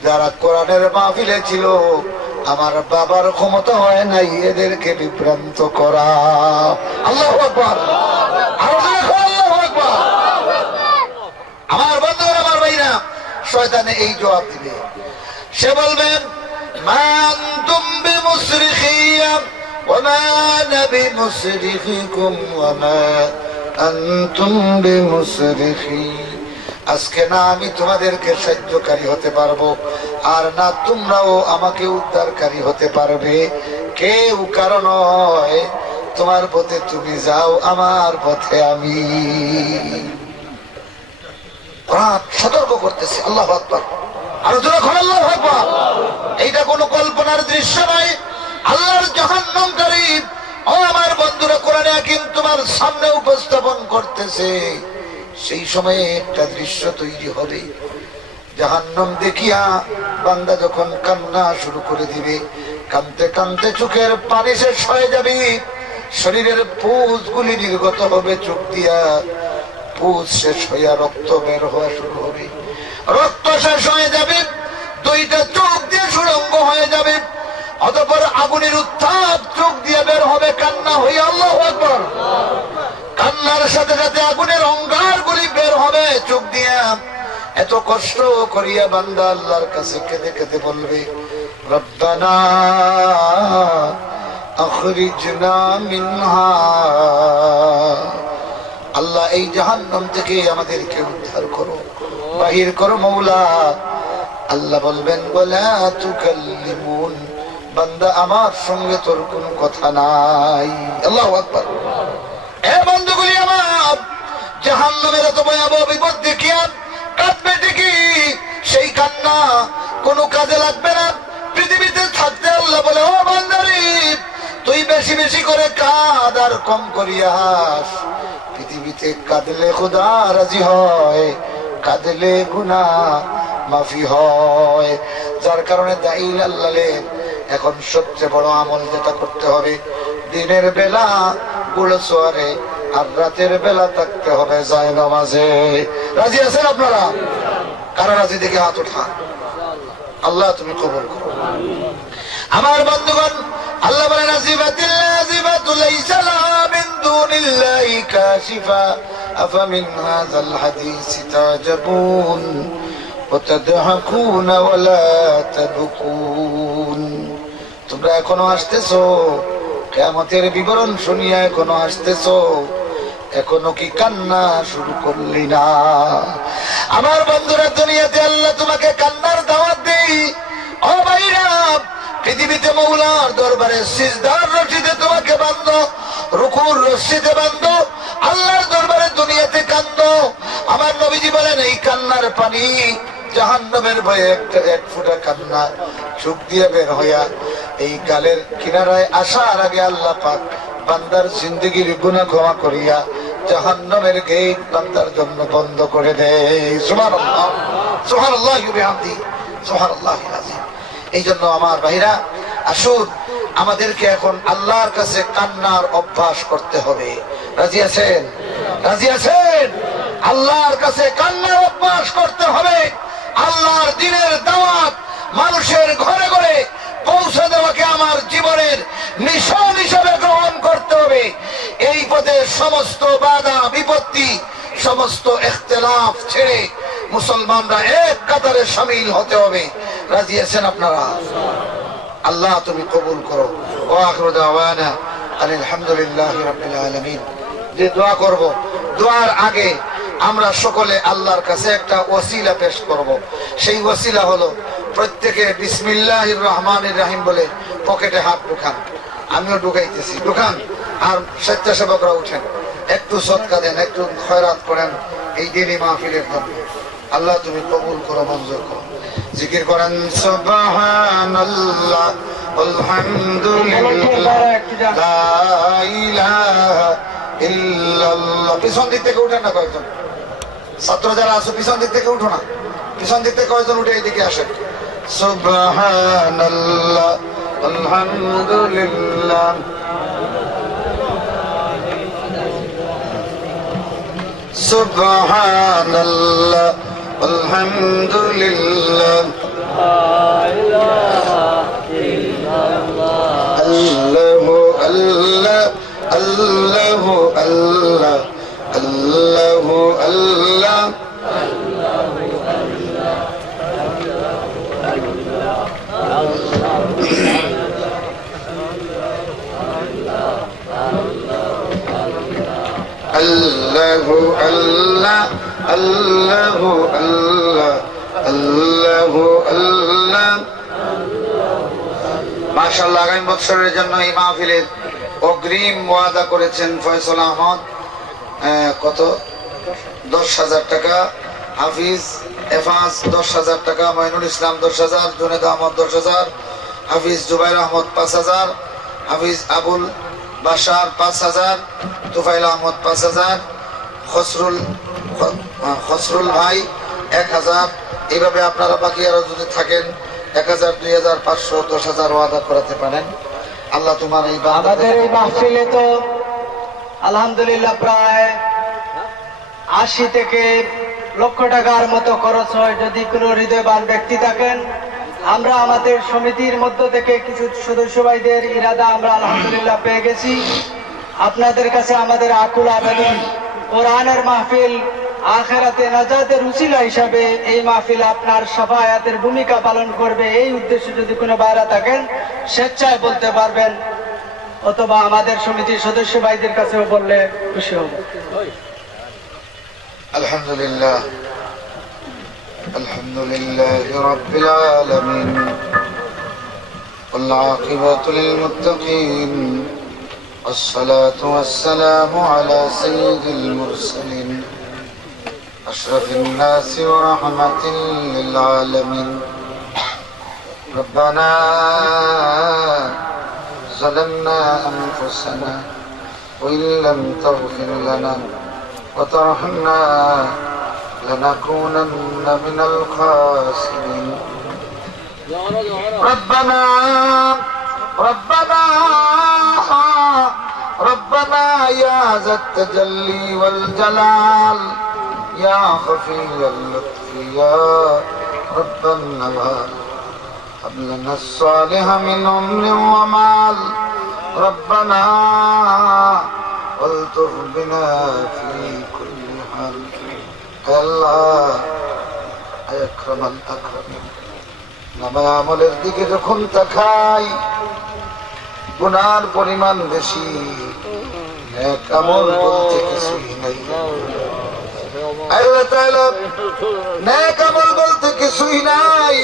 যারা কোরআনের মাহফিলে ছিল, আমার বাবার ক্ষমতা হয় নাই এদেরকে বিভ্রান্ত করা। আল্লাহু আকবার। আরো দেখো, আল্লাহু আকবার। আমার বন্ধুরা, আমার ভাইরা, শয়তানে এই জবাব দিবে। সে বলবেন মা আনতুম বিমুসরিখিয়া ওয়া মা আনা বিমুসরিখিকুম ওয়া মা আনতুম বিমুসরিখি। আজকে না আমি তোমাদেরকে সাহায্যকারী হতে পারবো, আর না তোমরাও আমাকে উদ্ধারকারী হতে পারবে। কেউ কারণ নয়, তোমার পথে তুমি যাও, আমার পথে আমি। কোরআন সতর্ক করতেছে। আল্লাহু আকবার। আরো জোরে বলো আল্লাহু আকবার। এইটা কোনো কল্পনার দৃশ্য নয়, আল্লাহর জাহান্নামকারী। ও আমার বন্ধুরা, কোরআনে হাকিম তোমার সামনে উপস্থাপন করতেছে। সেই সময়ে একটা দৃশ্য তৈরি হবে, জাহান্নাম দেখিয়া বান্দা যখন কান্না শুরু করে দিবে, কানতে কানতে চোখের পানি শেষ হয়ে যাবে, শরীরের পুঁজ গুলি নির্গত হবে চোখ দিয়া, পুঁজ শেষ হইয়া রক্ত বের হওয়া শুরু হবে, রক্ত শেষ হয়ে যাবে, দুইটা চোখ দিয়ে সুড়ঙ্গ হয়ে যাবে, অতঃপর আগুনের উত্তাপ চোখ দিয়ে বের হবে কান্না হইয়া। আল্লাহু আকবার। কান্নার সাথে সাথে আগুনের অঙ্গার গুলি বের হবে চোখ দিয়া। এত কষ্ট করিয়া বান্দা আল্লাহর কাছে কেঁদে কেঁদে বলবে রব্বানা আখরিজনা মিনহা। আল্লাহ, এই জাহান্নাম থেকে আমাদেরকে উদ্ধার করো, বাহির করো মওলা। আল্লাহ বলবেন ওয়ালা তুকাল্লিমুন, বান্দা আমার সঙ্গে তোর কোনো কথা নাই। আল্লাহু আকবার। এ বন্ধুগুলি আমার, জাহান্নামের এত ভয়াবহ বিপদ দেখিয়া কাঁদবে ঠিকই, সেই কান্না কোনো কাজে লাগবে না। পৃথিবীতে থাকতে আল্লাহ বলে ও বান্দারে, তুই বেশি বেশি করে কাঁদ আর কম করিয়া হাস। পৃথিবীতে কাঁদলে খোদা রাজি হয়, কাঁদলে গুনাহ মাফি হয়। যার কারণে দাইল আল্লাহ এখন সবচেয়ে বড় আমল যেটা করতে হবে, দিনের বেলা গুলো সোয়ারে আর রাতের বেলা থাকতে হবে যায় নামাজে। রাজি আছেন আপনারা? কারা রাজি দেখে হাত উঠান। আল্লাহ তুমি কবুল করো। আমার বন্ধুগণ, আল্লাহ বলেন আজিবাতিল আজিবাতু লাইসা লাহা মিন দুনিল্লাহি কাশিফা আফামিন হাযাল হাদিসি তাজাবুন ওয়া তাদহাকুনা ওয়া লা তাবকুন। তোমরা এখনো আসতেছো, কিয়ামতের বিবরণ শুনিয়া এখনো আসতেছো, এখনো কি কান্না শুরু করলি না? আমার বন্ধুরা, দুনিয়াতে আল্লাহ তোমাকে কান্নার দাওয়াত দেই। ও ভাইরা, পৃথিবীতে মওলার দরবারে সিজদার রশিদে তোমাকে বাঁধো, রুকুর রশিদে বাঁধো, আল্লাহর দরবারে দুনিয়াতে কান্দো। আমার নবীজি বলেন এই কান্নার পানি জাহান্নামের ভয়ে এক ফোঁটা কান্না চোখ দিয়ে বের হইয়া এই গালের কিনারায় আসার আগে আল্লাহ পাক বান্দার জিন্দগির গুনাহ ক্ষমা করিয়া জাহান্নামের গেট বান্দার জন্য বন্ধ করে দেয়। সুবহানাল্লাহ, সুবহানাল্লাহি ওয়া বিহামদি, সুবহানাল্লাহিল আযীম। এই জন্য আমার ভাইরা, আসুন আমাদেরকে এখন আল্লাহর কাছে কান্নার অভ্যাস করতে হবে। রাজি আছেন? রাজি আছেন? আল্লাহর কাছে কান্নার অভ্যাস করতে হবে। আল্লাহর দ্বীনের দাওয়াত মানুষের ঘরে ঘরে পৌঁছে দেওয়াকে আমার জীবনের মিশন হিসেবে গ্রহণ করতে হবে। এই পথে সমস্ত বাধা বিপত্তি, সমস্ত ইখতিলাফ ছেড়ে মুসলমানরা এক কাতারে শামিল হতে হবে। রাজি আছেন আপনারা? আল্লাহ তুমি কবুল করো। ওয়া আখিরু দাওয়ানা আলহামদুলিল্লাহি রাব্বিল আলামিন। যে দোয়া করব, দোয়ার আগে আমরা সকলে আল্লাহর কাছে একটা ওসিলা পেশ করব। সেই ওসিলা হলো প্রত্যেকে বিসমিল্লাহির রহমানির রহিম বলে পকেটে হাত ঢুকান। আমিও ঢুকাইতেছি, ঢুকান। আর স্বেচ্ছাসেবকরা উঠেন, একটু সদকা দেন, একটু খয়রাত করেন এই দিনী মাহফিলের জন্য। আল্লাহ তুমি কবুল করো, মঞ্জুর করো। জিকির করেন সুবহানাল্লাহ আলহামদুলিল্লাহ লা ইলাহা ইল্লাল্লাহ। পিছন দিক থেকে উঠেন না কয়েকজন, ছাত্র যারা আছো পিছন দিক থেকে উঠো না, পিছন দিক থেকে কয়েকজন উঠে এইদিকে আসেন। সুবহানাল্লাহ আলহামদুলিল্লাহ সুবহানাল্লাহ আলহামদুলিল্লাহ আল্লাহু আল্লাহ আল্লাহু আল্লাহ আল্লাহু আল্লাহ আল্লাহু আল্লাহ আল্লাহু আল্লাহ আল্লাহু আল্লাহ। মাশাআল্লাহ, আগামী বছরের জন্য এই মাহফিলের অগ্রিম ওয়াদা করেছেন ফয়সাল আহমদ। কত? 10,000 টাকা। হাফিজ এফাজ 10,000 টাকা। মঈনুল ইসলাম 10,000। জুনেদ আহমদ 10,000। হাফিজ জুবাইর আহমদ 5,000। হাফিজ আবুল বাশার 5,000। তুফাইল আহমদ 5,000। খসরুল ভাই 1,000। এইভাবে আপনারা বাকি আরো যদি থাকেন 1,000, 2,000, 500, 10,000 ওয়াদা করাতে পারেন। আল্লাহ তোমার এই আমাদের এই মাহফিলে তো আলহামদুলিল্লাহ প্রায় 80 থেকে লক্ষ টাকার মতো খরচ হয়। যদি কোনো হৃদয়বান ব্যক্তি থাকেন, আমরা আমাদের সমিতির মধ্য থেকে কিছু সদস্য ভাইদের ইরাদা আমরা আলহামদুলিল্লাহ পেয়ে গেছি। আপনাদের কাছে আমাদের আকুল আবেদন, কোরআনের মাহফিল আখিরাতে নাজাতের উসিলা হিসাবে এই মাহফিল আপনার শাফায়াতের ভূমিকা পালন করবে। এই উদ্দেশ্যে যদি কোনো ভাইরা থাকেন স্বেচ্ছায় বলতে পারবেন, অথবা আমাদের সমিতির সদস্য ভাইদের কাছেও বললে খুশি হব। আলহামদুলিল্লাহ আলহামদুলিল্লাহ রাব্বিল আলামিন ওয়াল আকিবাতু লিল মুত্তাকিন والصلاة والسلام على سيد المرسلين أشرف الناس ورحمة للعالمين ربنا ظلمنا أنفسنا وإن لم تغفر لنا وترحمنا لنكونن من الخاسرين ربنا يا ذا التجلي والجلال يا خفي اللطف يا رب النوال هب لنا الصالح من عمر ومال ربنا والطف بنا في كل حال يا الله يا أكرم الأكرمين নামে আমলের দিকে যখন তাকাই গুনার পরিমাণ বেশি, নেক আমল বলতে কিছুই নাই। আল্লাহ তাআলা নেক আমল বলতে কিছুই নাই।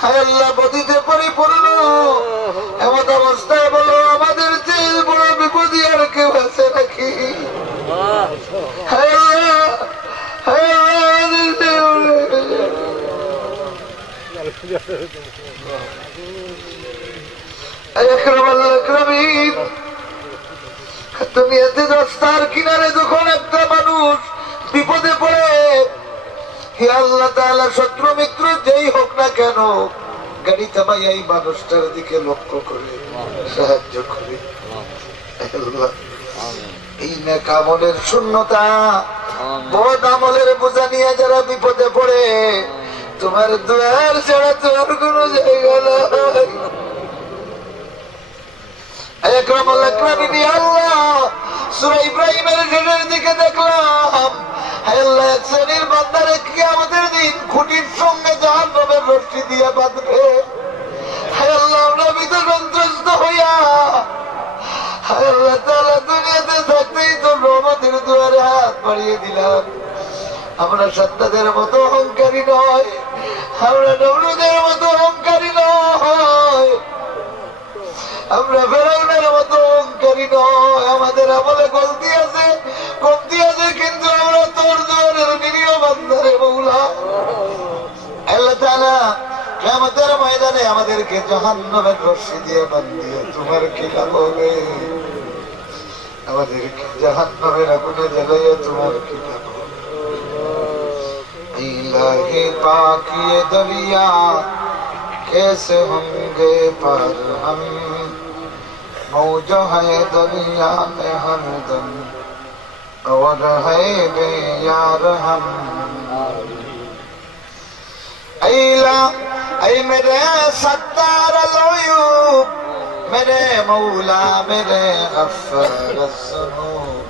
হায় আল্লাহ, বদিতে পরিপূর্ণ এমন অবস্থায় বলো আমাদের চেয়ে বড় বিপদী আর কেউ আছে নাকি? হায় আল্লাহ, হায় তুমি এতে রাস্তার কিনারে যখন একটা মানুষ বিপদে পড়ে, হে আল্লাহ তাআলা শত্রু মিত্র যেই হোক না কেন গাড়ি থামাই এই মানুষটার দিকে লক্ষ্য করে সাহায্য করে। এই নেক আমলের শূন্যতা, বদ আমলের বোঝা নিয়ে যারা বিপদে পড়ে, তোমার দুয়ার ছাড়া তোর কোন জায়গা নাই। সূরা ইব্রাহিমের শেষের দিকে দেখলাম এক শ্রেণীর বান্দারে কিয়ামতের দিন খুঁটির সঙ্গে জাহান্নামের রশি দিয়া বাঁধবে। হায় আল্লাহ, আমরা ভীত সন্ত্রস্ত হইয়া হায় আল্লাহ তাআলা দুনিয়াতে থাকতেই তো রহমতের দুয়ারে হাত বাড়িয়ে দিলাম। আমরা সত্তাদের মতো অহংকারী নয়, আমরা নমরুদের মতো অহংকারী নয়, আমরা ফেরাউনের মতো অহংকারী নয়। আমাদের আমলে গলতি আছে, কমতি আছে, কিন্তু আমরা তোর দুয়ারের নিরীহ বান্দারে মৌলা। আল্লাহ তাআলা কিয়ামতের ময়দানে আমাদেরকে জাহান্নামের রশি দিয়ে বাঁধিয়ে তোমার কি লাভ হবে? আমাদেরকে জাহান্নামের আগুনে জ্বালাইয়া তোমার কি লাভ হবে? इलाही पाक ये दरिया कैसे होंगे पार हम, मौज है दरिया में हमदम और है बेयार हम। ऐला ऐ मेरे सत्तार अलयूब, मेरे मौला मेरे गफ्फार ज़ुनूब,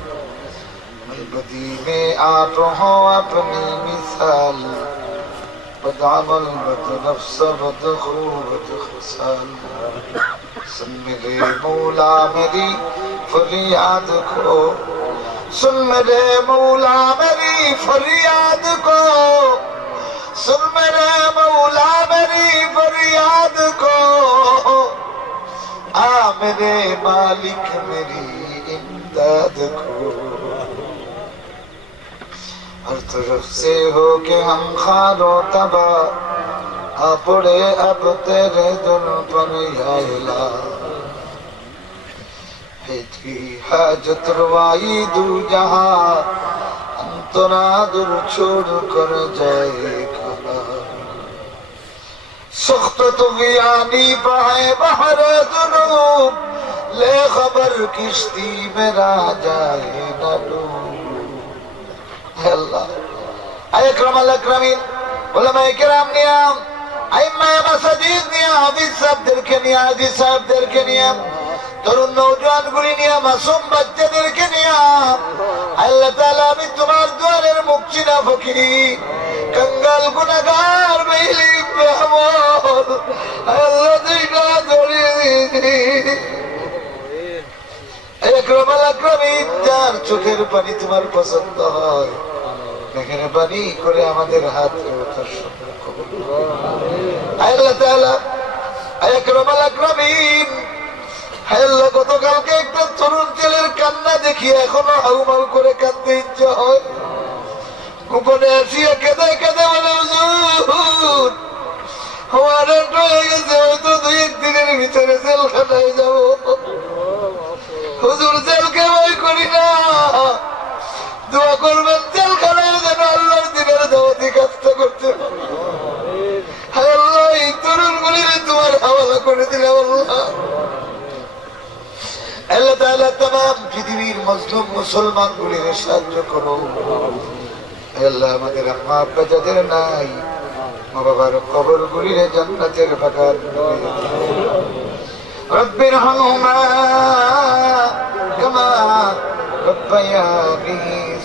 बदी में आप हो अपनी मिसाल, बदामल बद नफ्स बद खूब बद खसाल। सुन मेरे मौला मेरी फरियाद को, सुन मेरे मौला मेरी फरियाद को, सुन मेरे मौला मेरी फरियाद को, आ मेरे मालिक मेरी इमदाद को। हर तरफ से हो के हम खारो तबा, आ पड़े अब तेरे दिल पर या इला। है तेरी हाजत रवाई दू जहां, अंतरा दूर छोड़ कर जाएगा। सख्त तुग़यानी बहे बहर जुनूब, ले खबर किश्ती मेरा जाए न डूब। अल्लाह अकरमल अकरमीन उलमाए किराम नियाम আইম্মায়ে মাসাজিদ নিয়া হাফিজ সাহেবদেরকে নিয়া আজি সাহেবদেরকে নিয়া তরুণ নওজোয়ানগুলি নিয়া মাসুম বাচ্চাদেরকে নিয়া আল্লাহ তাআলা আমি তোমার দুয়ারের মুকচিনা ফকিরি कंगाल गुनाहगार बेली बेहमल अल्लाह दीना धरिए একরামাল আকরামিন যার চোখের পানি তোমার পছন্দ হয় মেহেরবানি করে আমাদের হাত ওঠার সময় কবুল করুন আল্লাহ তাআলা একরামাল আকরামিন আল্লাহ গতকালকে একটা তরুণ ছেলের কান্না দেখি এখনো হাউমাউ করে কাঁদতে ইচ্ছা হয় গোপনে আসিয়া কেঁদে কেঁদে বলে হুজুর আমার হয়ে গেছে হয়তো 2-1 দিনের ভিতরে জেলখানায় যাবো হুজুর জেলকে ভয় করি না দোয়া করবেন জেলখানায় যেন আল্লাহর দিনের দাওয়াতি কাজটা করতে আল্লাহ এই তরুণগুলির তোমার হাওয়ালা করে দিলাম আল্লাহ আল্লাহ তাআলা तमाम পৃথিবীর মজলুম মুসলমানগুলির সাহায্য করো আল্লাহ আমাদের আম্মা আব্বা যাদের নাই মা বাবার কবরগুলির জান্নাতের বাগান رب ارحمهما كما ربياني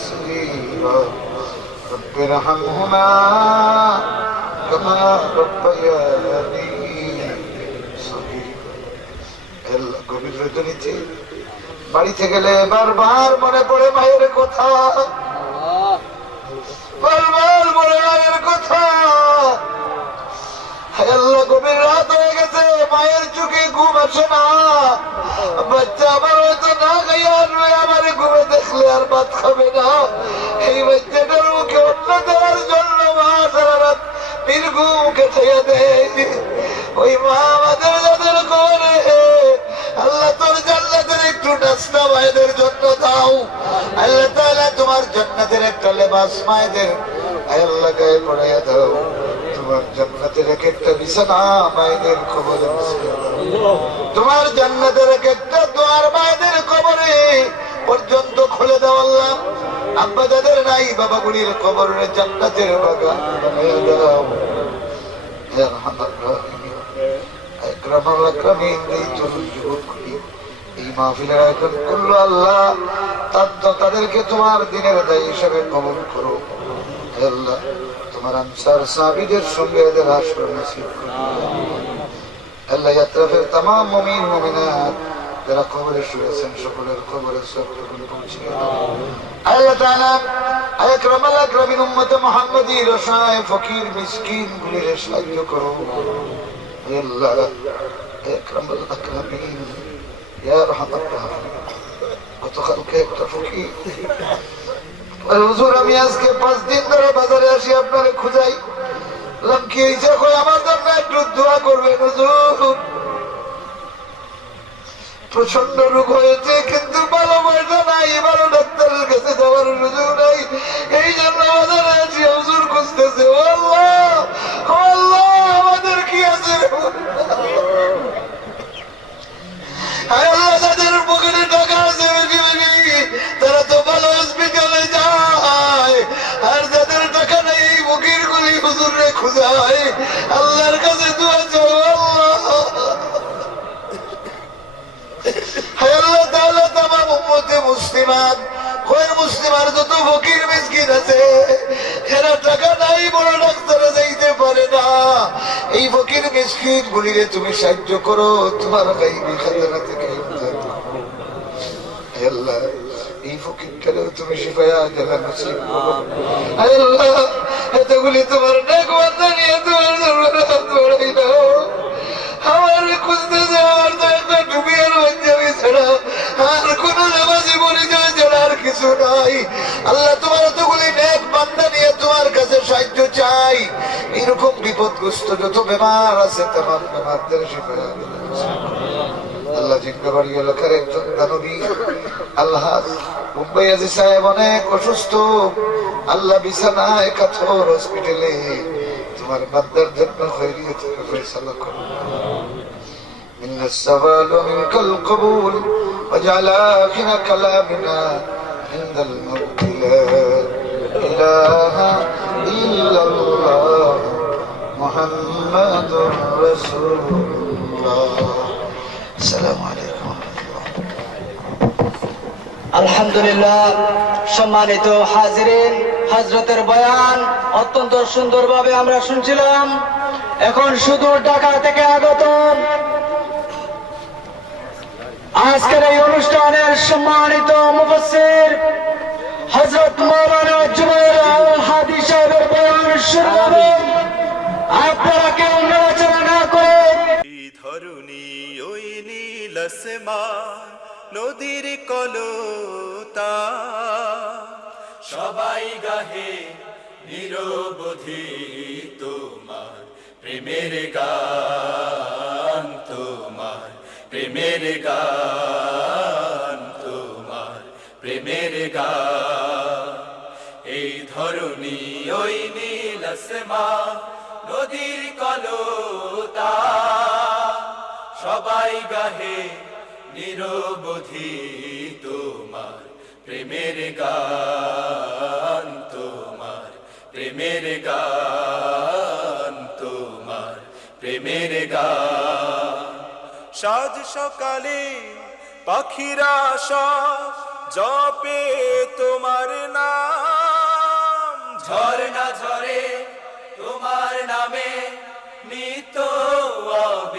صغيرا رب ارحمهما كما ربياني صغيرا আল্লাহ গভীর রজনীতে বাড়িতে গেলে বারবার মনে পড়ে মায়ের কথা বারবার মনে মায়ের কথা আল্লাহ গভীর রাত হয়ে গেছে মায়ের চোখে ঘুম আসে না বাচ্চা আমার হয়তো না খাইয়া আসবে আমার ঘুমে দেখলে আর ভাত খাবে না এই বাচ্চাটার মুখে অন্ন দেওয়ার জন্য মা সারা রাত নির্ঘুম কেটাইয়া দেয় ওই মা আমাদের যাদের করে আল্লাহ তোর জান্নাতের একটু নাস্তা মায়েদের জন্য দাও আল্লাহ তাআলা তোমার জান্নাতের একটা লেবাস মায়েদের আল্লাহ গায়ে পড়াইয়া দাও তোমার জান্নাতের এক একটা বিছানা মায়েদের কবরে তোমার জান্নাতের এক একটা দুয়ার মায়েদের কবরে পর্যন্ত খুলে দাও আল্লাহ আব্বা যাদের নাই বাবাগুলির কবরে জান্নাতের বাগান বানাইয়া দাও হে রহমান রহিম একরামুল আকরামিন এই তরুণ যুবকগুলি এই মাহফিলের আয়োজন করলো আল্লাহ তাদেরকে তোমার দিনের দায়ী হিসেবে কবুল করো হে আল্লাহ তোমার আনসার সাহাবীদের সঙ্গে এদের হাসর নসিব করো আল্লাহ ইয়াতরাফের तमाम মুমিন মুমিনাত যারা কবরে শুয়েছেন সকলের কবরের সবটুকুনি পৌঁছে দাও। আল্লাহ তাআলা আকরামাল আকরামিন উম্মতে মুহাম্মাদী রসায় ফকির মিসকিন গুলির সাহায্য করো। হে আল্লাহ আকরামাল আকরামিন ইয়া রাহমাত রাহিম। গতকালকে একটা ফকির হুজুর আমি আজকে 5 দিন ধরে বাজারে আসি আপনারে খুঁজাই বললাম কি হয়েছে কই আমার জন্য একটু দোয়া করবেন হুজুর। প্রচন্ড রোগ হয়েছে কিন্তু ভালো পয়সা নাই, ভালো ডাক্তারের কাছে যাওয়ার সুযোগ নাই, এই জন্য বাজারে আছি হুজুর খুঁজতেছে। ও আল্লাহ ও আল্লাহ আমাদের কি আছে আল্লাহ, যাদের পকেটে টাকা আছে বেশি বেশি তারা তো ভালো হসপিটালে যায়, আর যাদের টাকা নেই ফকির গুলি হুজুরে খুঁজায়। আল্লাহর কাছে দোয়া চাও আল্লাহ। হে আল্লাহ তাআলা তামাম উম্মতে মুসলিমান কয়ের মুসলিমার যত ফকির মিসকিন আছে এরা টাকা নাই বড় ডাক্তারে যাইতে পারে না, এই ফকির মিসকিন গুলিরে তুমি সাহায্য করো তোমার গায়বী খাজানা থেকে। হে আল্লাহ এই ফকিরটারেও তুমি শিফায়া জালা নসিব করো। হে আল্লাহ এতগুলি তোমার নেক বান্দা নিয়ে তোমার দরবারে হাত বাড়াই দাও। আমার খুঁজতে যাওয়ার তো একটা ডুবিয়ার পাঞ্জাবি ছাড়া আর কোন নামাজি পরিচয় ছাড়া আর কিছু নাই। আল্লাহ তোমার এতগুলি নেক বান্দা নিয়ে তোমার কাছে সাহায্য চাই। এরকম বিপদগ্রস্ত যত বেমার আছে তোমার বেমারদের শিফায়া জালা নসিব আল্লাহ। জিন্দাবাড়ি এলাকার একজন দানবী আল্লাহ মুম্বাই আজি সাহেব অনেক অসুস্থ, আল্লাহ বিছানায় কাতর হসপিটালে, তোমার বান্দার জন্য খৈরিয়তের ফয়সালা করো। মিন্না السوال ومنك القبول واجعل آخر كلامنا عند الموت لا إله إلا الله محمد رسول الله। السلام عليكم। আলহামদুলিল্লাহ, সম্মানিত হাজিরিন, হযরতের বয়ান অত্যন্ত সুন্দরভাবে আমরা শুনছিলাম। এখন সুদূর ঢাকা থেকে আগত আজকের এই অনুষ্ঠানের সম্মানিত মুফাসসির হযরত মাওলানা জুবায়ের আল হাদি সাহেবের বয়ান শুরু হবে। আপনারা কেউ নড়াচড়া না করে এই ধরণী ওই নীল আসমান নদীর কলতা সবাই গাহে নিরবধি তোমার প্রেমের গান, তোমার প্রেমের গান, তোমার প্রেমের গান। এই ধরণী ওই নীল আসমান নদীর কলতা সবাই গাহে নিরবধি তোমার প্রেমের গান, তোমার প্রেমের গান, তোমার প্রেমের গান। সাজ সকালে পাখিরা সব জপে তোমার নাম, ঝরনা ঝরে তোমার নামে নিত